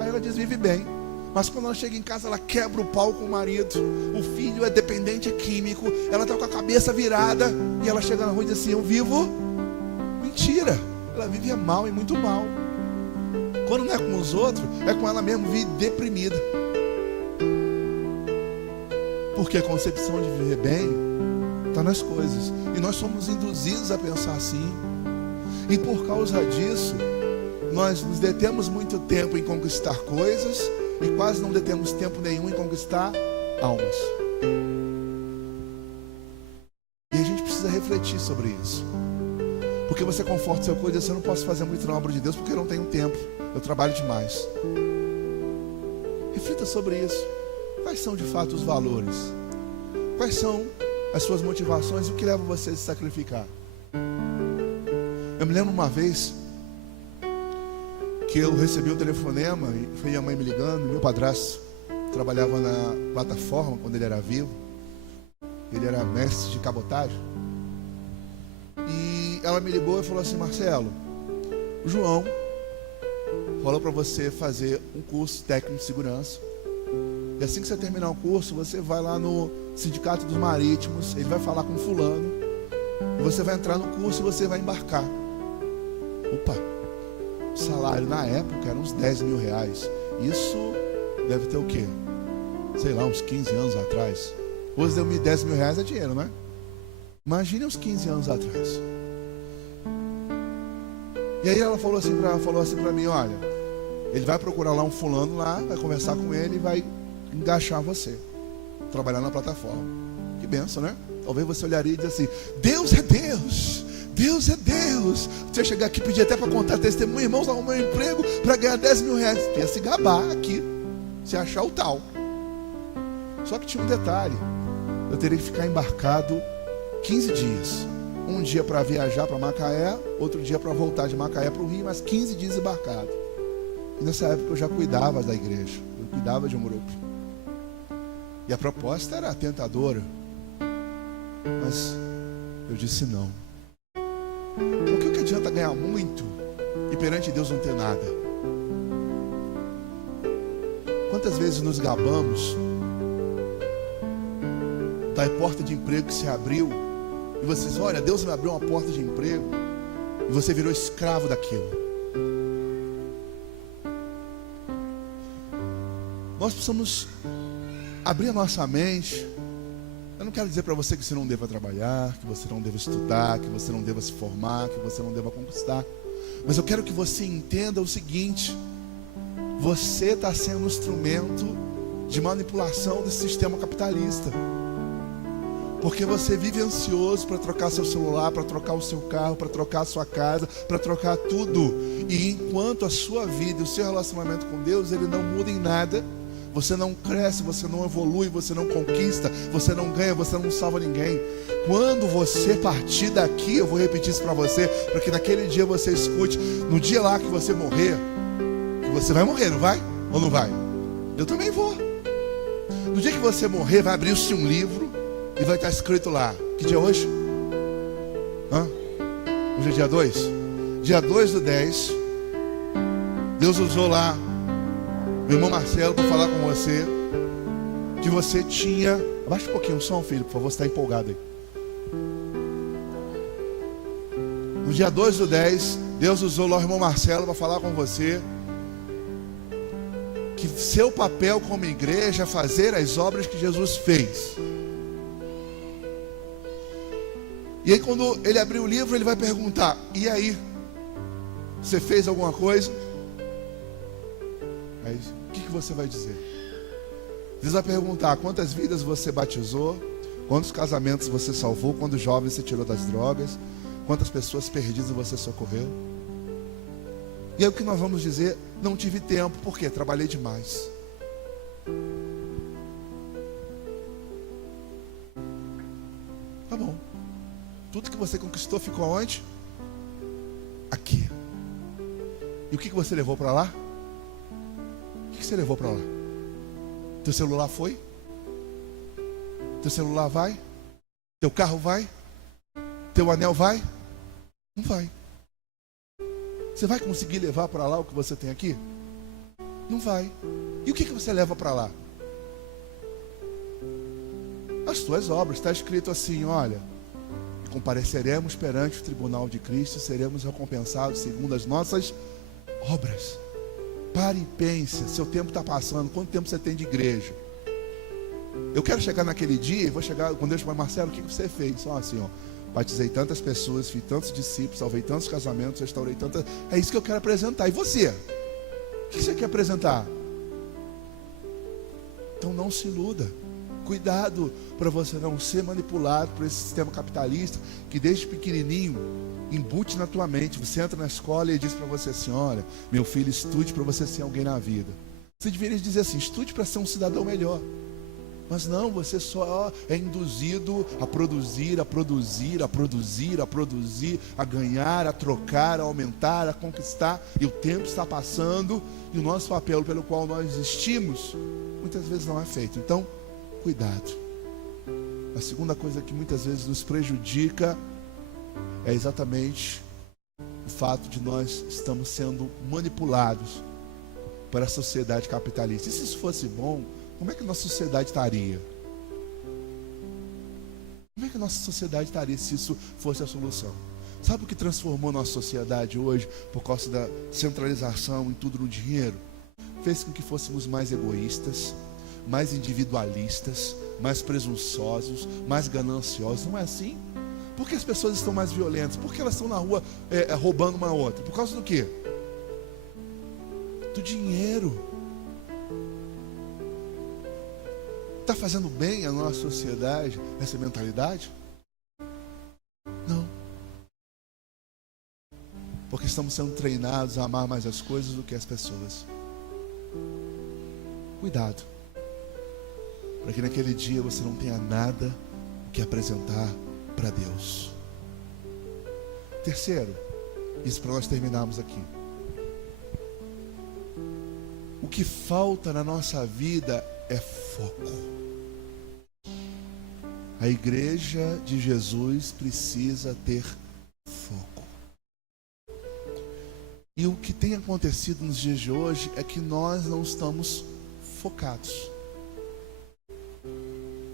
Aí ela diz: vive bem. Mas quando ela chega em casa, ela quebra o pau com o marido. O filho é dependente químico, ela está com a cabeça virada, e ela chega na rua e diz assim: eu vivo. Mentira, ela vive mal e muito mal. Quando não é com os outros, é com ela mesma, vive deprimida. Porque a concepção de viver bem está nas coisas, e nós somos induzidos a pensar assim. E por causa disso, nós nos detemos muito tempo em conquistar coisas e quase não detemos tempo nenhum em conquistar almas. E a gente precisa refletir sobre isso. Porque você conforta o seu coisa, eu não posso fazer muito na obra de Deus porque eu não tenho tempo, eu trabalho demais. Reflita sobre isso. Quais são de fato os valores? Quais são as suas motivações? O que leva você a se sacrificar? Eu me lembro uma vez que eu recebi um telefonema, e foi minha mãe me ligando. Meu padrasto trabalhava na plataforma quando ele era vivo. Ele era mestre de cabotagem. E ela me ligou e falou assim: Marcelo, o João falou para você fazer um curso técnico de segurança. E assim que você terminar o curso, você vai lá no Sindicato dos Marítimos, ele vai falar com fulano, e você vai entrar no curso e você vai embarcar. Opa, o salário na época era uns 10 mil reais. Isso deve ter o quê? Sei lá, uns 15 anos atrás. Hoje deu 10 mil reais é dinheiro, né? Imagine uns 15 anos atrás. E aí ela falou assim para mim: olha, ele vai procurar lá um fulano lá, vai conversar com ele e vai engaixar você, trabalhar na plataforma. Que benção, né? Talvez você olharia e dizer assim: Deus é Deus, Deus é Deus. Você chegar aqui e pedir até para contar testemunho: irmãos, arrumei um emprego para ganhar 10 mil reais. Ia se gabar aqui, se achar o tal. Só que tinha um detalhe: eu teria que ficar embarcado 15 dias. Um dia para viajar para Macaé, outro dia para voltar de Macaé para o Rio, mas 15 dias embarcado. E nessa época eu já cuidava da igreja, eu cuidava de um grupo. E a proposta era tentadora, mas eu disse não. Porque o que adianta ganhar muito e perante Deus não ter nada? Quantas vezes nos gabamos da porta de emprego que se abriu, e vocês: olha, Deus me abriu uma porta de emprego, e você virou escravo daquilo. Nós precisamos abrir a nossa mente. Eu não quero dizer para você que você não deva trabalhar, que você não deva estudar, que você não deva se formar, que você não deva conquistar. Mas eu quero que você entenda o seguinte: você está sendo um instrumento de manipulação desse sistema capitalista. Porque você vive ansioso para trocar seu celular, para trocar o seu carro, para trocar a sua casa, para trocar tudo. E enquanto a sua vida e o seu relacionamento com Deus, ele não muda em nada, você não cresce, você não evolui, você não conquista, você não ganha, você não salva ninguém. Quando você partir daqui, eu vou repetir isso para você, para que naquele dia você escute: no dia lá que você morrer, que você vai morrer, não vai? Ou não vai? Eu também vou. No dia que você morrer, vai abrir-se um livro e vai estar escrito lá: que dia é hoje? Hoje é dia 2? Dia 2/10 Deus usou lá o irmão Marcelo para falar com você que você tinha... Abaixa um pouquinho o som, filho, por favor, você está empolgado aí. No dia 2/10, Deus usou lá o irmão Marcelo para falar com você que seu papel como igreja é fazer as obras que Jesus fez. E aí quando ele abrir o livro, ele vai perguntar: e aí? Você fez alguma coisa? Aí, o que você vai dizer? Deus vai perguntar: quantas vidas você batizou? Quantos casamentos você salvou? Quantos jovens você tirou das drogas? Quantas pessoas perdidas você socorreu? E aí o que nós vamos dizer? Não tive tempo. Por quê? Trabalhei demais. Tá bom. Tudo que você conquistou ficou onde? Aqui. E o que você levou para lá? O que você levou para lá? Teu celular foi? Teu celular vai? Teu carro vai? Teu anel vai? Não vai. Você vai conseguir levar para lá o que você tem aqui? Não vai. E o que você leva para lá? As tuas obras. Está escrito assim: olha, compareceremos perante o tribunal de Cristo, seremos recompensados segundo as nossas obras. Pare e pense, seu tempo está passando. Quanto tempo você tem de igreja? Eu quero chegar naquele dia, vou chegar com Deus para Marcelo: o que você fez? Só assim, ó, batizei tantas pessoas, fiz tantos discípulos, salvei tantos casamentos, restaurei tantas... É isso que eu quero apresentar. E você? O que você quer apresentar? Então não se iluda. Cuidado para você não ser manipulado por esse sistema capitalista que desde pequenininho embute na tua mente. Você entra na escola e diz para você assim: olha, meu filho, estude para você ser alguém na vida. Você deveria dizer assim: estude para ser um cidadão melhor. Mas não, você só é induzido a produzir, a produzir, a produzir, a produzir, a ganhar, a trocar, a aumentar, a conquistar. E o tempo está passando e o nosso papel pelo qual nós existimos muitas vezes não é feito. Então, cuidado. A segunda coisa que muitas vezes nos prejudica é exatamente o fato de nós estamos sendo manipulados para a sociedade capitalista. E se isso fosse bom, como é que a nossa sociedade estaria? Como é que a nossa sociedade estaria se isso fosse a solução? Sabe o que transformou a nossa sociedade hoje por causa da centralização em tudo no dinheiro? Fez com que fôssemos mais egoístas, mais individualistas, mais presunçosos, mais gananciosos. Não é assim? Por que as pessoas estão mais violentas? Por que elas estão na rua roubando uma outra? Por causa do quê? Do dinheiro. Está fazendo bem a nossa sociedade essa mentalidade? Não. Porque estamos sendo treinados a amar mais as coisas do que as pessoas. Cuidado, para que naquele dia você não tenha nada o que apresentar para Deus. Terceiro, isso para nós terminarmos aqui. O que falta na nossa vida é foco. A igreja de Jesus precisa ter foco. E o que tem acontecido nos dias de hoje é que nós não estamos focados.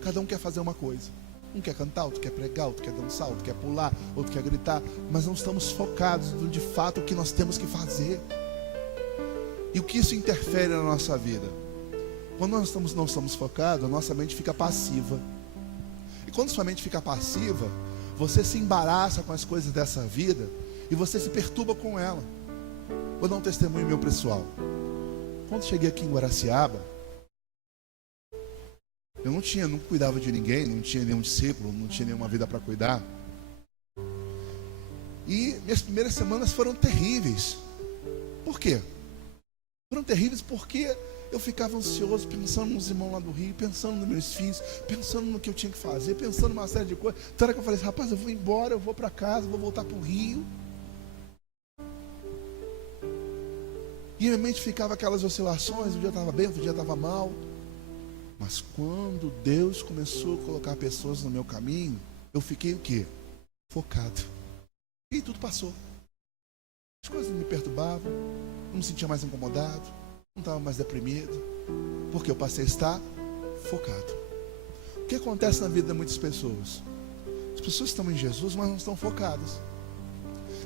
Cada um quer fazer uma coisa. Um quer cantar, outro quer pregar, outro quer dançar, outro quer pular, outro quer gritar. Mas não estamos focados no de fato o que nós temos que fazer. E o que isso interfere na nossa vida? Quando nós não estamos focados, a nossa mente fica passiva. E quando sua mente fica passiva, você se embaraça com as coisas dessa vida e você se perturba com ela. Vou dar um testemunho meu pessoal. Quando cheguei aqui em Guaraciaba, eu não cuidava de ninguém, não tinha nenhum discípulo, não tinha nenhuma vida para cuidar. E minhas primeiras semanas foram terríveis. Por quê? Foram terríveis porque eu ficava ansioso, pensando nos irmãos lá do Rio, pensando nos meus filhos, pensando no que eu tinha que fazer, pensando numa série de coisas. Então era que eu falei assim: rapaz, eu vou embora, eu vou para casa, vou voltar para o Rio. E minha mente ficava aquelas oscilações, um dia eu estava bem, outro dia eu estava mal. Mas quando Deus começou a colocar pessoas no meu caminho, eu fiquei o quê? Focado. E tudo passou. As coisas me perturbavam, não me sentia mais incomodado, não estava mais deprimido, porque eu passei a estar focado. O que acontece na vida de muitas pessoas? As pessoas estão em Jesus, mas não estão focadas.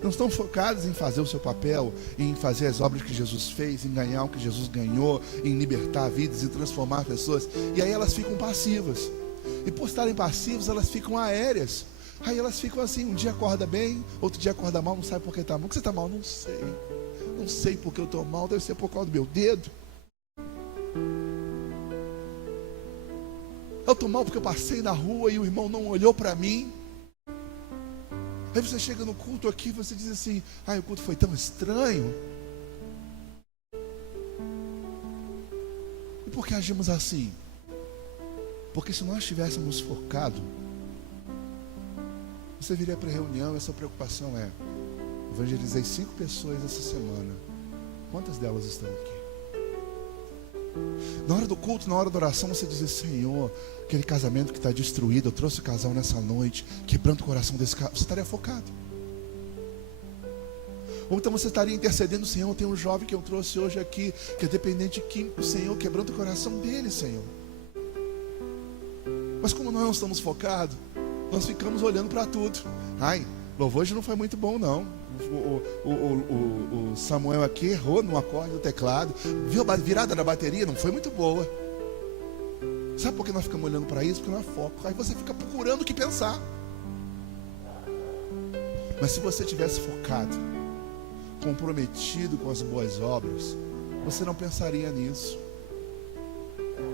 Não estão focadas em fazer o seu papel, em fazer as obras que Jesus fez, em ganhar o que Jesus ganhou, em libertar vidas e transformar pessoas. E aí elas ficam passivas. E por estarem passivas, elas ficam aéreas. Aí elas ficam assim, um dia acorda bem, outro dia acorda mal, não sabe por que está mal. Por que você está mal? Não sei. Não sei porque eu estou mal, deve ser por causa do meu dedo. Eu estou mal porque eu passei na rua e o irmão não olhou para mim. Aí você chega no culto aqui e você diz assim: o culto foi tão estranho. E por que agimos assim? Porque se nós estivéssemos focados, você viria para a reunião e a sua preocupação é: evangelizei 5 pessoas essa semana, quantas delas estão aqui? Na hora do culto, na hora da oração, você diz: Senhor, aquele casamento que está destruído, eu trouxe o casal nessa noite, quebrando o coração desse casal. Você estaria focado. Ou então você estaria intercedendo: Senhor, tem um jovem que eu trouxe hoje aqui, que é dependente químico, Senhor, quebrando o coração dele, Senhor. Mas como nós não estamos focados, nós ficamos olhando para tudo. Louvor hoje não foi muito bom não. O Samuel aqui errou no acorde do teclado, viu a virada da bateria, não foi muito boa. Sabe por que nós ficamos olhando para isso? Porque não é foco. Aí você fica procurando o que pensar. Mas se você tivesse focado, comprometido com as boas obras, você não pensaria nisso.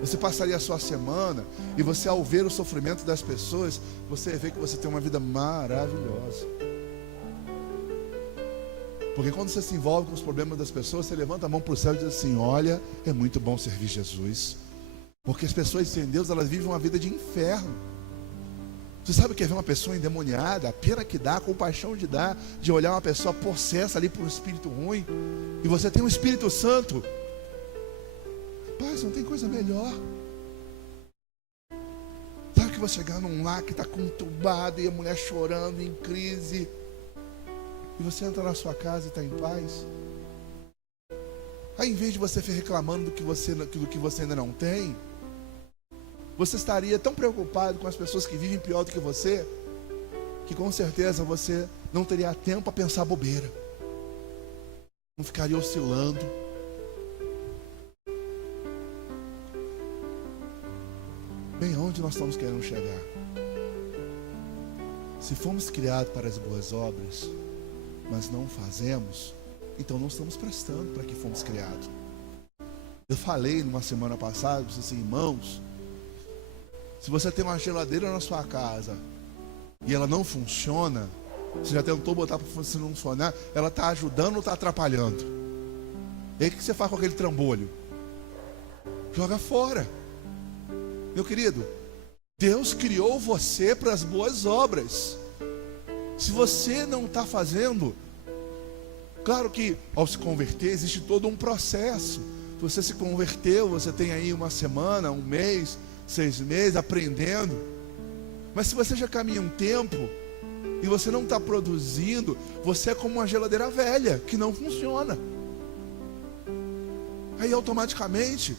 Você passaria a sua semana e você, ao ver o sofrimento das pessoas, você vê que você tem uma vida maravilhosa. Porque quando você se envolve com os problemas das pessoas, você levanta a mão para o céu e diz assim: olha, é muito bom servir Jesus. Porque as pessoas sem Deus, elas vivem uma vida de inferno. Você sabe o que é ver uma pessoa endemoniada? A pena que dá, a compaixão de dar, de olhar uma pessoa possessa ali por um espírito ruim, e você tem um Espírito Santo. Rapaz, não tem coisa melhor. Sabe que você chegar num lar que está conturbado e a mulher chorando, em crise, e você entra na sua casa e está em paz? Aí, em vez de você ficar reclamando do que você ainda não tem, você estaria tão preocupado com as pessoas que vivem pior do que você, que com certeza você não teria tempo para pensar bobeira, não ficaria oscilando. Bem, onde nós estamos querendo chegar? Se fomos criados para as boas obras, mas não fazemos, então não estamos prestando para que fomos criados. Eu falei numa semana passada, disse assim: irmãos, se você tem uma geladeira na sua casa e ela não funciona, você já tentou botar para funcionar, ela está ajudando ou está atrapalhando? E aí o que você faz com aquele trambolho? Joga fora. Meu querido, Deus criou você para as boas obras. Se você não está fazendo, claro que ao se converter existe todo um processo. Se você se converteu, você tem aí uma semana, um mês, 6 meses aprendendo. Mas se você já caminha um tempo e você não está produzindo, você é como uma geladeira velha que não funciona. Aí automaticamente,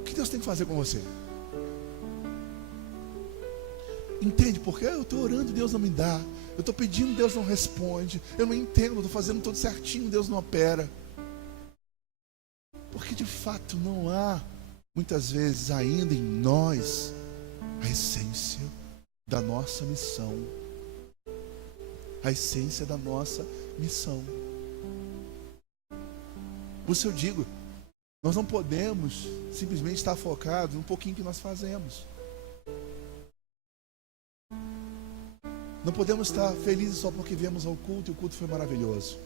o que Deus tem que fazer com você? Entende? Porque eu estou orando e Deus não me dá, eu estou pedindo, Deus não responde, eu não entendo, eu estou fazendo tudo certinho, Deus não opera. Porque de fato não há, muitas vezes ainda em nós, a essência da nossa missão. A essência da nossa missão. Por isso eu digo, nós não podemos simplesmente estar focados no pouquinho que nós fazemos. Não podemos estar felizes só porque viemos ao culto e o culto foi maravilhoso.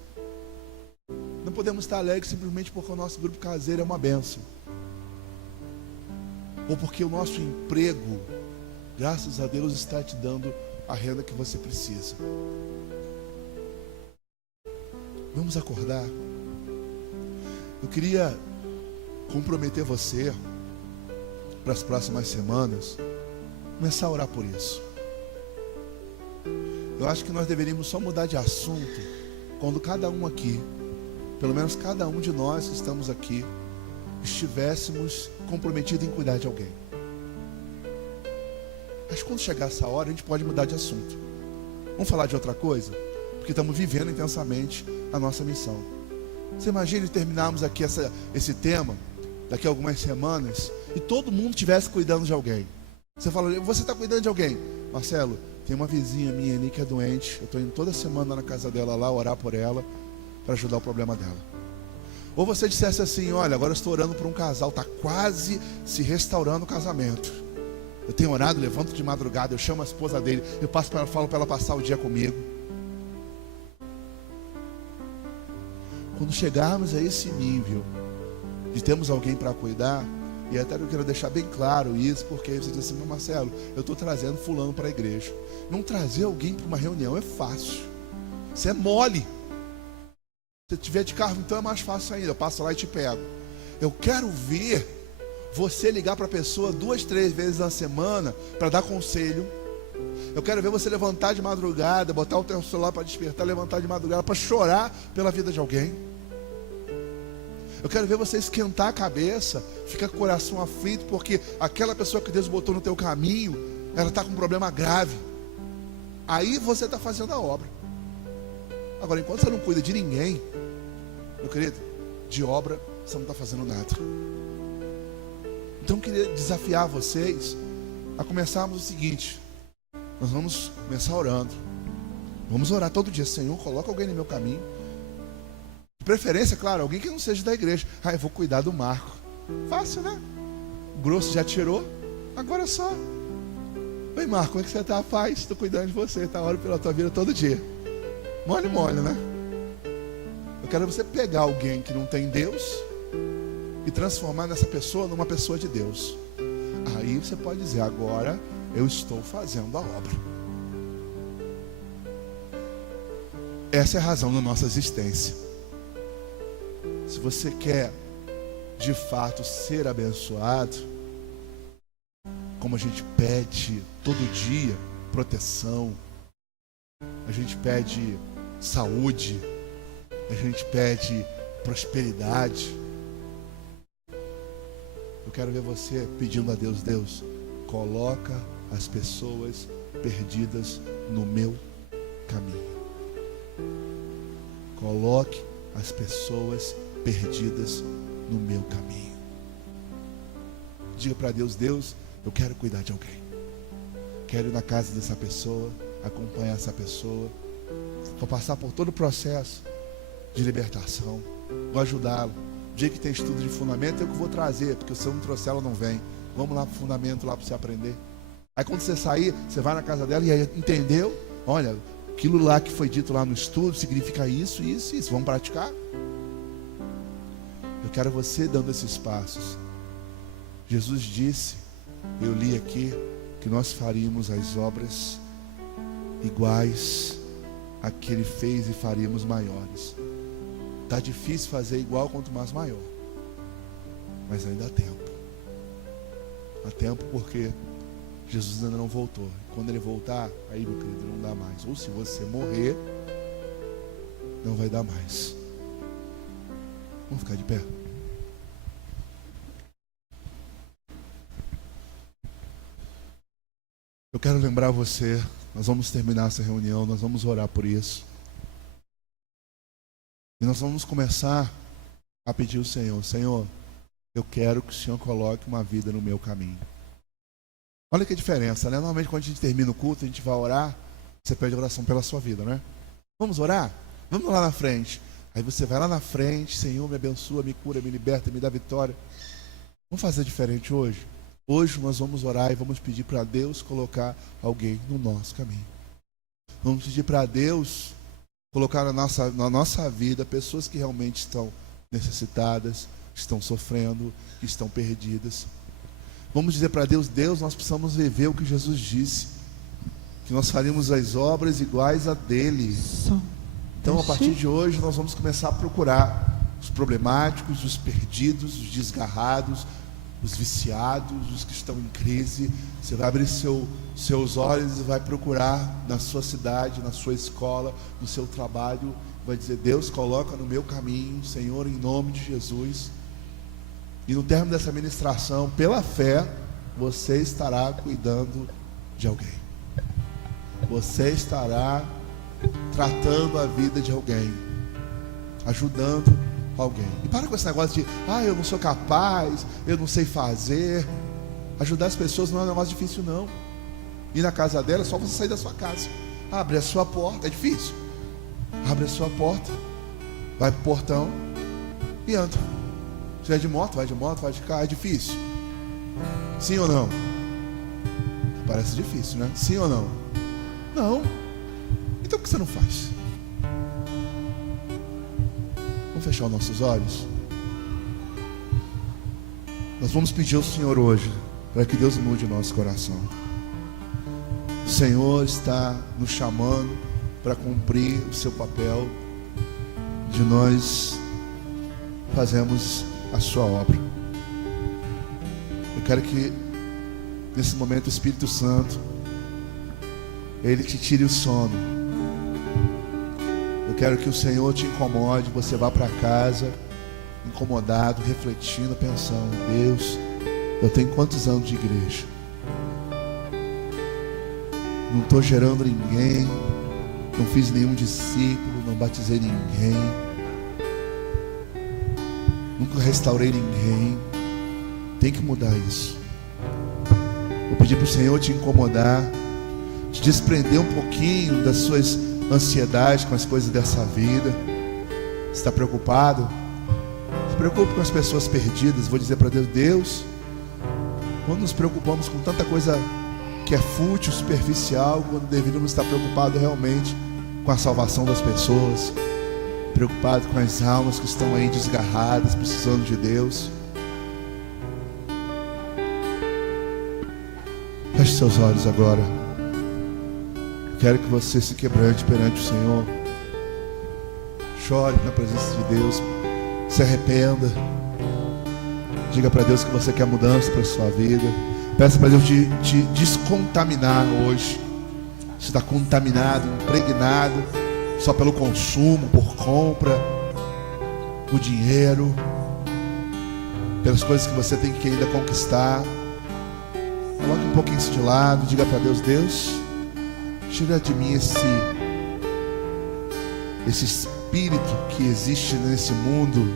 Não podemos estar alegres simplesmente porque o nosso grupo caseiro é uma bênção. Ou porque o nosso emprego, graças a Deus, está te dando a renda que você precisa. Vamos acordar. Eu queria comprometer você para as próximas semanas, começar a orar por isso. Eu acho que nós deveríamos só mudar de assunto quando cada um aqui pelo menos cada um de nós que estamos aqui, estivéssemos comprometidos em cuidar de alguém. Mas quando chegar essa hora, a gente pode mudar de assunto. Vamos falar de outra coisa? Porque estamos vivendo intensamente a nossa missão. Você imagina terminarmos aqui esse tema, daqui a algumas semanas, e todo mundo estivesse cuidando de alguém. Você fala, você está cuidando de alguém? Marcelo, tem uma vizinha minha ali que é doente, eu estou indo toda semana na casa dela lá, orar por ela, para ajudar o problema dela. Ou você dissesse assim, olha, agora eu estou orando por um casal, está quase se restaurando o casamento. Eu tenho orado, levanto de madrugada, eu chamo a esposa dele, eu falo para ela passar o dia comigo. Quando chegarmos a esse nível de termos alguém para cuidar, e até eu quero deixar bem claro isso, porque aí você diz assim, meu Marcelo, eu estou trazendo fulano para a igreja. Não trazer alguém para uma reunião é fácil, isso é mole. Se tiver de carro, então é mais fácil ainda, eu passo lá e te pego. Eu quero ver você ligar para a pessoa 2, 3 vezes na semana para dar conselho. Eu quero ver você levantar de madrugada, botar o teu celular para despertar, levantar de madrugada para chorar pela vida de alguém. Eu quero ver você esquentar a cabeça, ficar com o coração aflito, porque aquela pessoa que Deus botou no teu caminho, ela está com um problema grave. Aí você está fazendo a obra. Agora, enquanto você não cuida de ninguém, meu querido, de obra você não está fazendo nada. Então eu queria desafiar vocês a começarmos o seguinte: nós vamos começar orando. Vamos orar todo dia. Senhor, coloca alguém no meu caminho. De preferência, claro, alguém que não seja da igreja. Eu vou cuidar do Marco. Fácil, né? O grosso já tirou. Agora é só. Oi, Marco, como é que você está? Paz, estou cuidando de você. Tá, oro pela tua vida todo dia. Mole, né? Eu quero você pegar alguém que não tem Deus e transformar nessa pessoa numa pessoa de Deus. Aí você pode dizer, agora eu estou fazendo a obra. Essa é a razão da nossa existência. Se você quer de fato ser abençoado, como a gente pede todo dia proteção, a gente pede saúde, a gente pede prosperidade, eu quero ver você pedindo a Deus, Deus, coloca as pessoas perdidas no meu caminho. Coloque as pessoas perdidas no meu caminho. Diga para Deus, Deus, eu quero cuidar de alguém. Quero ir na casa dessa pessoa, acompanhar essa pessoa. Vou passar por todo o processo de libertação. Vou ajudá-lo. O dia que tem estudo de fundamento, eu que vou trazer, porque se eu não trouxer, ela não vem. Vamos lá para o fundamento, lá para você aprender. Aí quando você sair, você vai na casa dela e aí, entendeu? Olha, aquilo lá que foi dito lá no estudo significa isso, isso, isso. Vamos praticar? Eu quero você dando esses passos. Jesus disse, eu li aqui, que nós faríamos as obras iguais a que Ele fez e faríamos maiores. Está difícil fazer igual quanto mais maior, mas ainda há tempo. Há tempo porque Jesus ainda não voltou. Quando Ele voltar, aí, meu querido, não dá mais. Ou se você morrer, não vai dar mais. Vamos ficar de pé. Eu quero lembrar você, nós vamos terminar essa reunião, nós vamos orar por isso. E nós vamos começar a pedir ao Senhor, Senhor, eu quero que o Senhor coloque uma vida no meu caminho. Olha que diferença, né? Normalmente quando a gente termina o culto, a gente vai orar, você pede oração pela sua vida, né? Vamos orar? Vamos lá na frente. Aí você vai lá na frente, Senhor, me abençoa, me cura, me liberta, me dá vitória. Vamos fazer diferente hoje? Hoje nós vamos orar e vamos pedir para Deus colocar alguém no nosso caminho. Vamos pedir para Deus colocar na nossa vida pessoas que realmente estão necessitadas, estão sofrendo, estão perdidas. Vamos dizer para Deus, Deus, nós precisamos viver o que Jesus disse, que nós faríamos as obras iguais a dele. Então, a partir de hoje, nós vamos começar a procurar os problemáticos, os perdidos, os desgarrados, os viciados, os que estão em crise. Você vai abrir seus olhos e vai procurar na sua cidade, na sua escola, no seu trabalho, vai dizer: Deus, coloca no meu caminho, Senhor, em nome de Jesus. E no término dessa ministração, pela fé, você estará cuidando de alguém. Você estará tratando a vida de alguém, ajudando alguém. E para com esse negócio de: eu não sou capaz, eu não sei fazer. Ajudar as pessoas não é um negócio difícil, não. Ir na casa dela é só você sair da sua casa, abre a sua porta. É difícil? Abre a sua porta, vai pro portão e anda. Se é de moto, vai de carro. É difícil? Sim ou não? Parece difícil, né? Sim ou não? Não. Então por que você não faz? Vamos fechar os nossos olhos? Nós vamos pedir ao Senhor hoje para que Deus mude o nosso coração. O Senhor está nos chamando para cumprir o seu papel de nós fazermos a sua obra. Eu quero que nesse momento o Espírito Santo, Ele te tire o sono. Eu quero que o Senhor te incomode, você vá para casa incomodado, refletindo, pensando: Deus, eu tenho quantos anos de igreja? Não estou gerando ninguém, não fiz nenhum discípulo, não batizei ninguém, nunca restaurei ninguém. Tem que mudar isso. Vou pedir para o Senhor te incomodar, te desprender um pouquinho das suas ansiedades com as coisas dessa vida. Você está preocupado? Se preocupe com as pessoas perdidas. Vou dizer para Deus: Deus, quando nos preocupamos com tanta coisa que é fútil, superficial, quando deveríamos estar preocupados realmente com a salvação das pessoas, preocupado com as almas que estão aí desgarradas, precisando de Deus. Feche seus olhos agora. Quero que você se quebrante perante o Senhor. Chore na presença de Deus. Se arrependa. Diga para Deus que você quer mudança para a sua vida. Peça para Deus te descontaminar hoje. Você está contaminado, impregnado só pelo consumo, por compra, por dinheiro, pelas coisas que você tem que ainda conquistar. Coloque um pouquinho isso de lado. Diga para Deus: Deus, tira de mim esse espírito que existe nesse mundo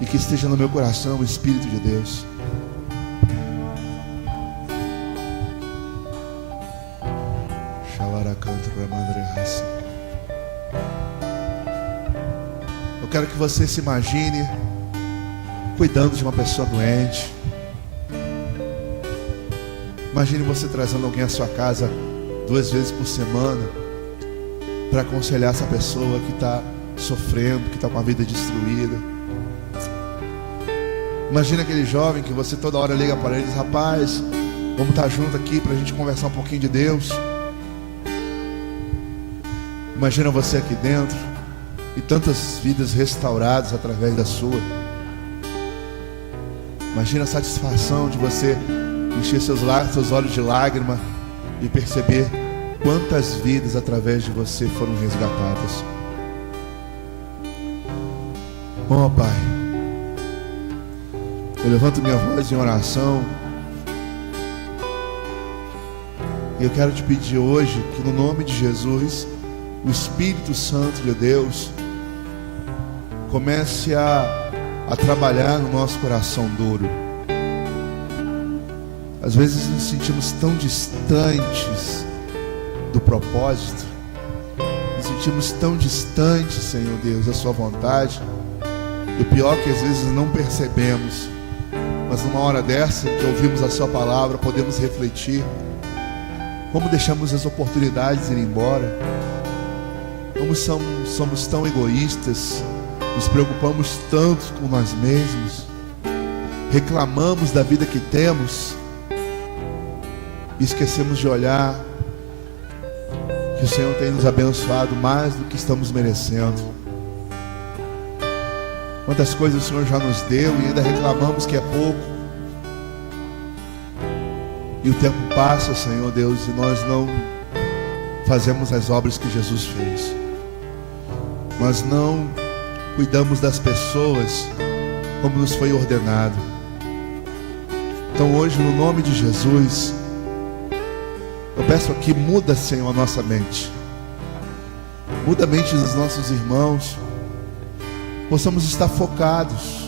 e que esteja no meu coração o Espírito de Deus. Eu quero que você se imagine cuidando de uma pessoa doente. Imagine você trazendo alguém à sua casa 2 vezes por semana para aconselhar essa pessoa que está sofrendo, que está com a vida destruída. Imagine aquele jovem que você toda hora liga para ele e diz: rapaz, vamos estar junto aqui para a gente conversar um pouquinho de Deus. Imagina você aqui dentro e tantas vidas restauradas através da sua. Imagina a satisfação de você encher seus olhos de lágrima e perceber quantas vidas através de você foram resgatadas. Oh Pai, eu levanto minha voz em oração e eu quero te pedir hoje que, no nome de Jesus, o Espírito Santo de Deus comece a trabalhar no nosso coração duro. Às vezes nos sentimos tão distantes do propósito, nos sentimos tão distantes, Senhor Deus, da sua vontade. E o pior é que às vezes não percebemos, mas numa hora dessa que ouvimos a sua palavra, podemos refletir como deixamos as oportunidades ir embora, como somos tão egoístas, nos preocupamos tanto com nós mesmos, reclamamos da vida que temos e esquecemos de olhar que o Senhor tem nos abençoado mais do que estamos merecendo. Quantas coisas o Senhor já nos deu e ainda reclamamos que é pouco. E o tempo passa, Senhor Deus, e nós não fazemos as obras que Jesus fez. nós não cuidamos das pessoas como nos foi ordenado. Então hoje, no nome de Jesus, eu peço aqui, muda, Senhor, a nossa mente. Muda a mente dos nossos irmãos. Possamos estar focados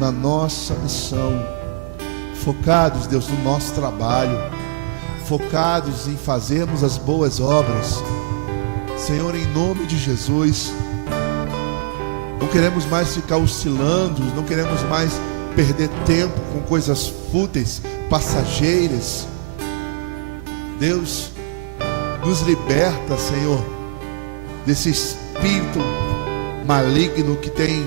na nossa missão, focados, Deus, no nosso trabalho, focados em fazermos as boas obras. Senhor, em nome de Jesus, não queremos mais ficar oscilando, não queremos mais perder tempo com coisas fúteis, passageiras. Deus, nos liberta, Senhor, desse espírito maligno que tem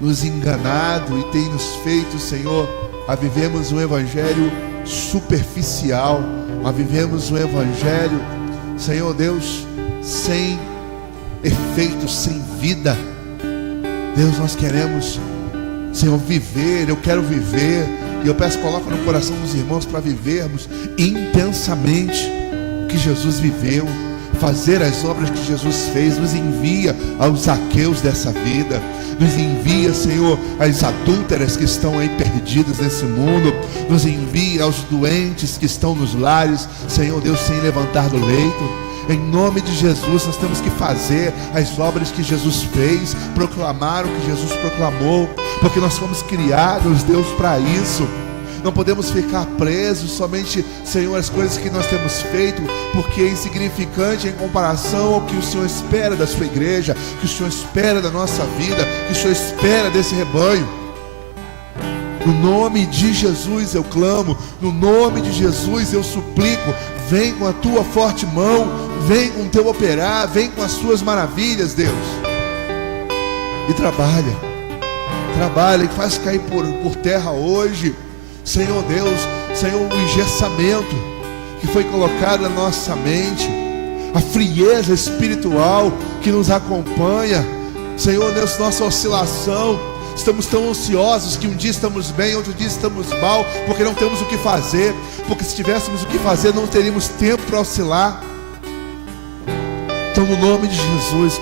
nos enganado e tem nos feito, Senhor, a vivermos um evangelho superficial, a vivermos um evangelho, Senhor Deus, sem efeito, sem vida. Deus, nós queremos, Senhor, viver. Eu quero viver, e eu peço, coloca no coração dos irmãos para vivermos intensamente o que Jesus viveu, fazer as obras que Jesus fez. Nos envia aos Zaqueus dessa vida, nos envia, Senhor, as adúlteras que estão aí perdidas nesse mundo, nos envia aos doentes que estão nos lares, Senhor Deus, sem levantar do leito. Em nome de Jesus, nós temos que fazer as obras que Jesus fez, proclamar o que Jesus proclamou, porque nós fomos criados, Deus, para isso. Não podemos ficar presos somente, Senhor, às coisas que nós temos feito, porque é insignificante em comparação ao que o Senhor espera da sua igreja, que o Senhor espera da nossa vida, que o Senhor espera desse rebanho. No nome de Jesus eu clamo, no nome de Jesus eu suplico. Vem com a tua forte mão, vem com o teu operar, vem com as tuas maravilhas, Deus. E trabalha e faz cair por terra hoje, Senhor Deus, Senhor, o engessamento que foi colocado na nossa mente, a frieza espiritual que nos acompanha, Senhor Deus, nossa oscilação. Estamos tão ansiosos que um dia estamos bem, outro dia estamos mal, porque não temos o que fazer, porque se tivéssemos o que fazer não teríamos tempo para oscilar. Então, no nome de Jesus,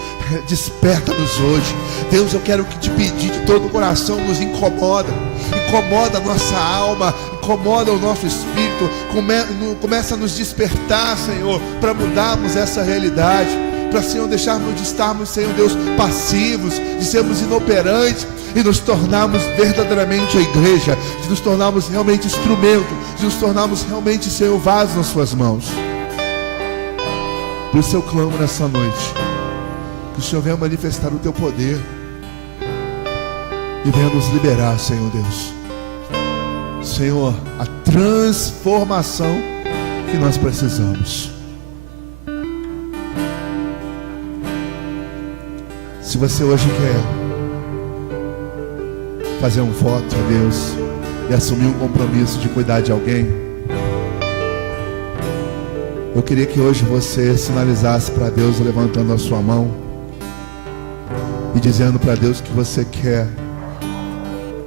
desperta-nos hoje. Deus, eu quero te pedir de todo o coração, nos incomoda a nossa alma, incomoda o nosso espírito, começa a nos despertar, Senhor, para mudarmos essa realidade, para, Senhor, deixarmos de estarmos, Senhor Deus, passivos, de sermos inoperantes, e nos tornarmos verdadeiramente a igreja, de nos tornarmos realmente instrumento, de nos tornarmos realmente, Senhor, vaso nas suas mãos. Por isso eu clamo nessa noite, que o Senhor venha manifestar o teu poder e venha nos liberar, Senhor Deus. Senhor, a transformação que nós precisamos. Se você hoje quer fazer um voto a Deus e assumir um compromisso de cuidar de alguém, eu queria que hoje você sinalizasse para Deus levantando a sua mão e dizendo para Deus que você quer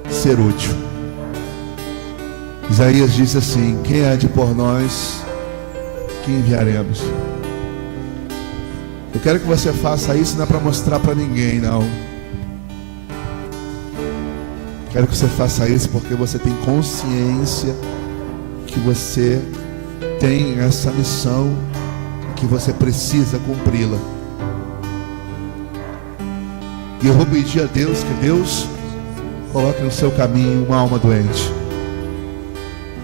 ser útil. Isaías disse assim: quem há de por nós, que enviaremos? Eu quero que você faça isso, não é para mostrar para ninguém, não. Quero que você faça isso porque você tem consciência que você tem essa missão, que você precisa cumpri-la. E eu vou pedir a Deus que Deus coloque no seu caminho uma alma doente.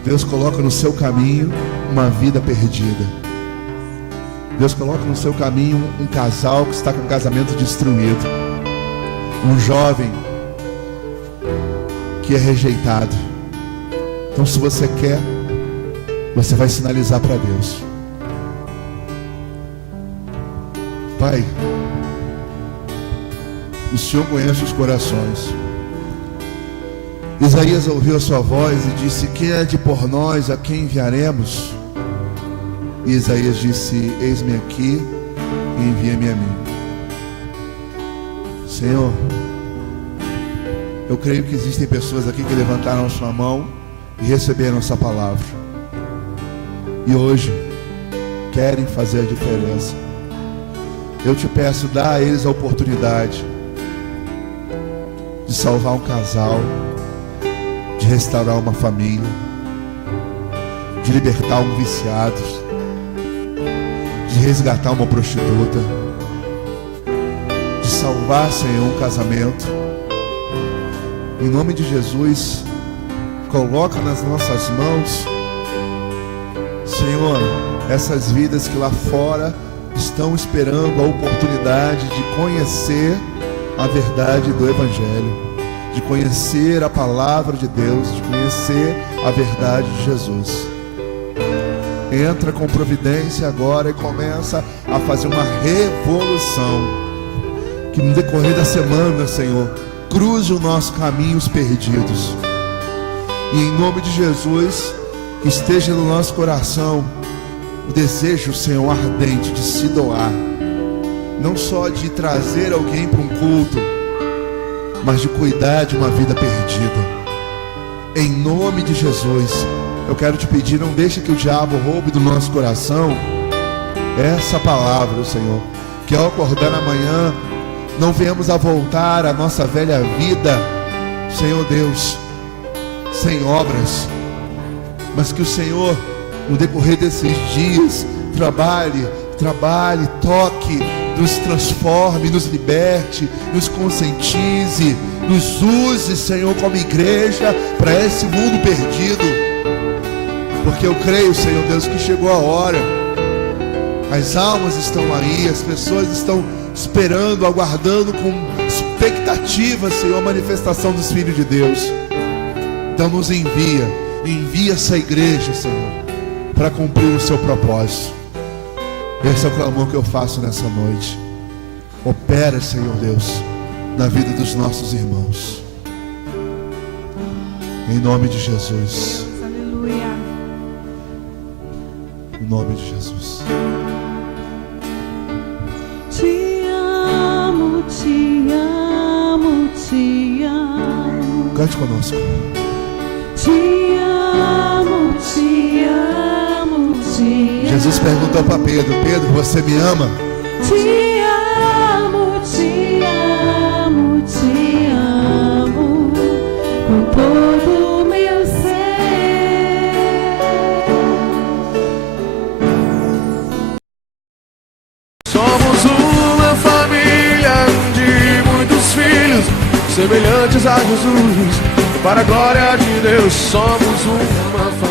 Deus coloca no seu caminho uma vida perdida. Deus coloca no seu caminho um casal que está com o casamento destruído, um jovem que é rejeitado. Então, se você quer, você vai sinalizar para Deus. Pai, o Senhor conhece os corações. Isaías ouviu a sua voz e disse: quem é de por nós, a quem enviaremos? E Isaías disse: eis-me aqui, envia-me a mim. Senhor, eu creio que existem pessoas aqui que levantaram a sua mão e receberam essa palavra, e hoje querem fazer a diferença. Eu te peço, dá a eles a oportunidade de salvar um casal, de restaurar uma família, de libertar um viciado, de resgatar uma prostituta, de salvar, Senhor, um casamento. Em nome de Jesus, coloca nas nossas mãos, Senhor, essas vidas que lá fora estão esperando a oportunidade de conhecer a verdade do Evangelho, de conhecer a palavra de Deus, de conhecer a verdade de Jesus. Entra com providência agora e começa a fazer uma revolução, que no decorrer da semana, Senhor, cruze o nosso caminho os perdidos. E em nome de Jesus, que esteja no nosso coração o desejo, Senhor, ardente de se doar, não só de trazer alguém para um culto, mas de cuidar de uma vida perdida. Em nome de Jesus, eu quero te pedir, não deixe que o diabo roube do nosso coração essa palavra, Senhor, que ao acordar na manhã, não venhamos a voltar à nossa velha vida, Senhor Deus, sem obras, mas que o Senhor, no decorrer desses dias, trabalhe, toque, nos transforme, nos liberte, nos conscientize, nos use, Senhor, como igreja para esse mundo perdido, porque eu creio, Senhor Deus, que chegou a hora. As almas estão aí, as pessoas estão esperando, aguardando com expectativa, Senhor, a manifestação dos filhos de Deus. Então nos envia essa igreja, Senhor, para cumprir o seu propósito. Esse é o clamor que eu faço nessa noite. Opera, Senhor Deus, na vida dos nossos irmãos, em nome de Jesus. Aleluia. Em nome de Jesus. Te amo, te amo, te amo. Cante conosco. Te amo, te amo, te amo. Jesus perguntou para Pedro: Pedro, você me ama? Te amo, te amo, te amo com todo o meu ser. Somos uma família de muitos filhos, semelhantes a Jesus, para a glória de Deus. Somos uma família.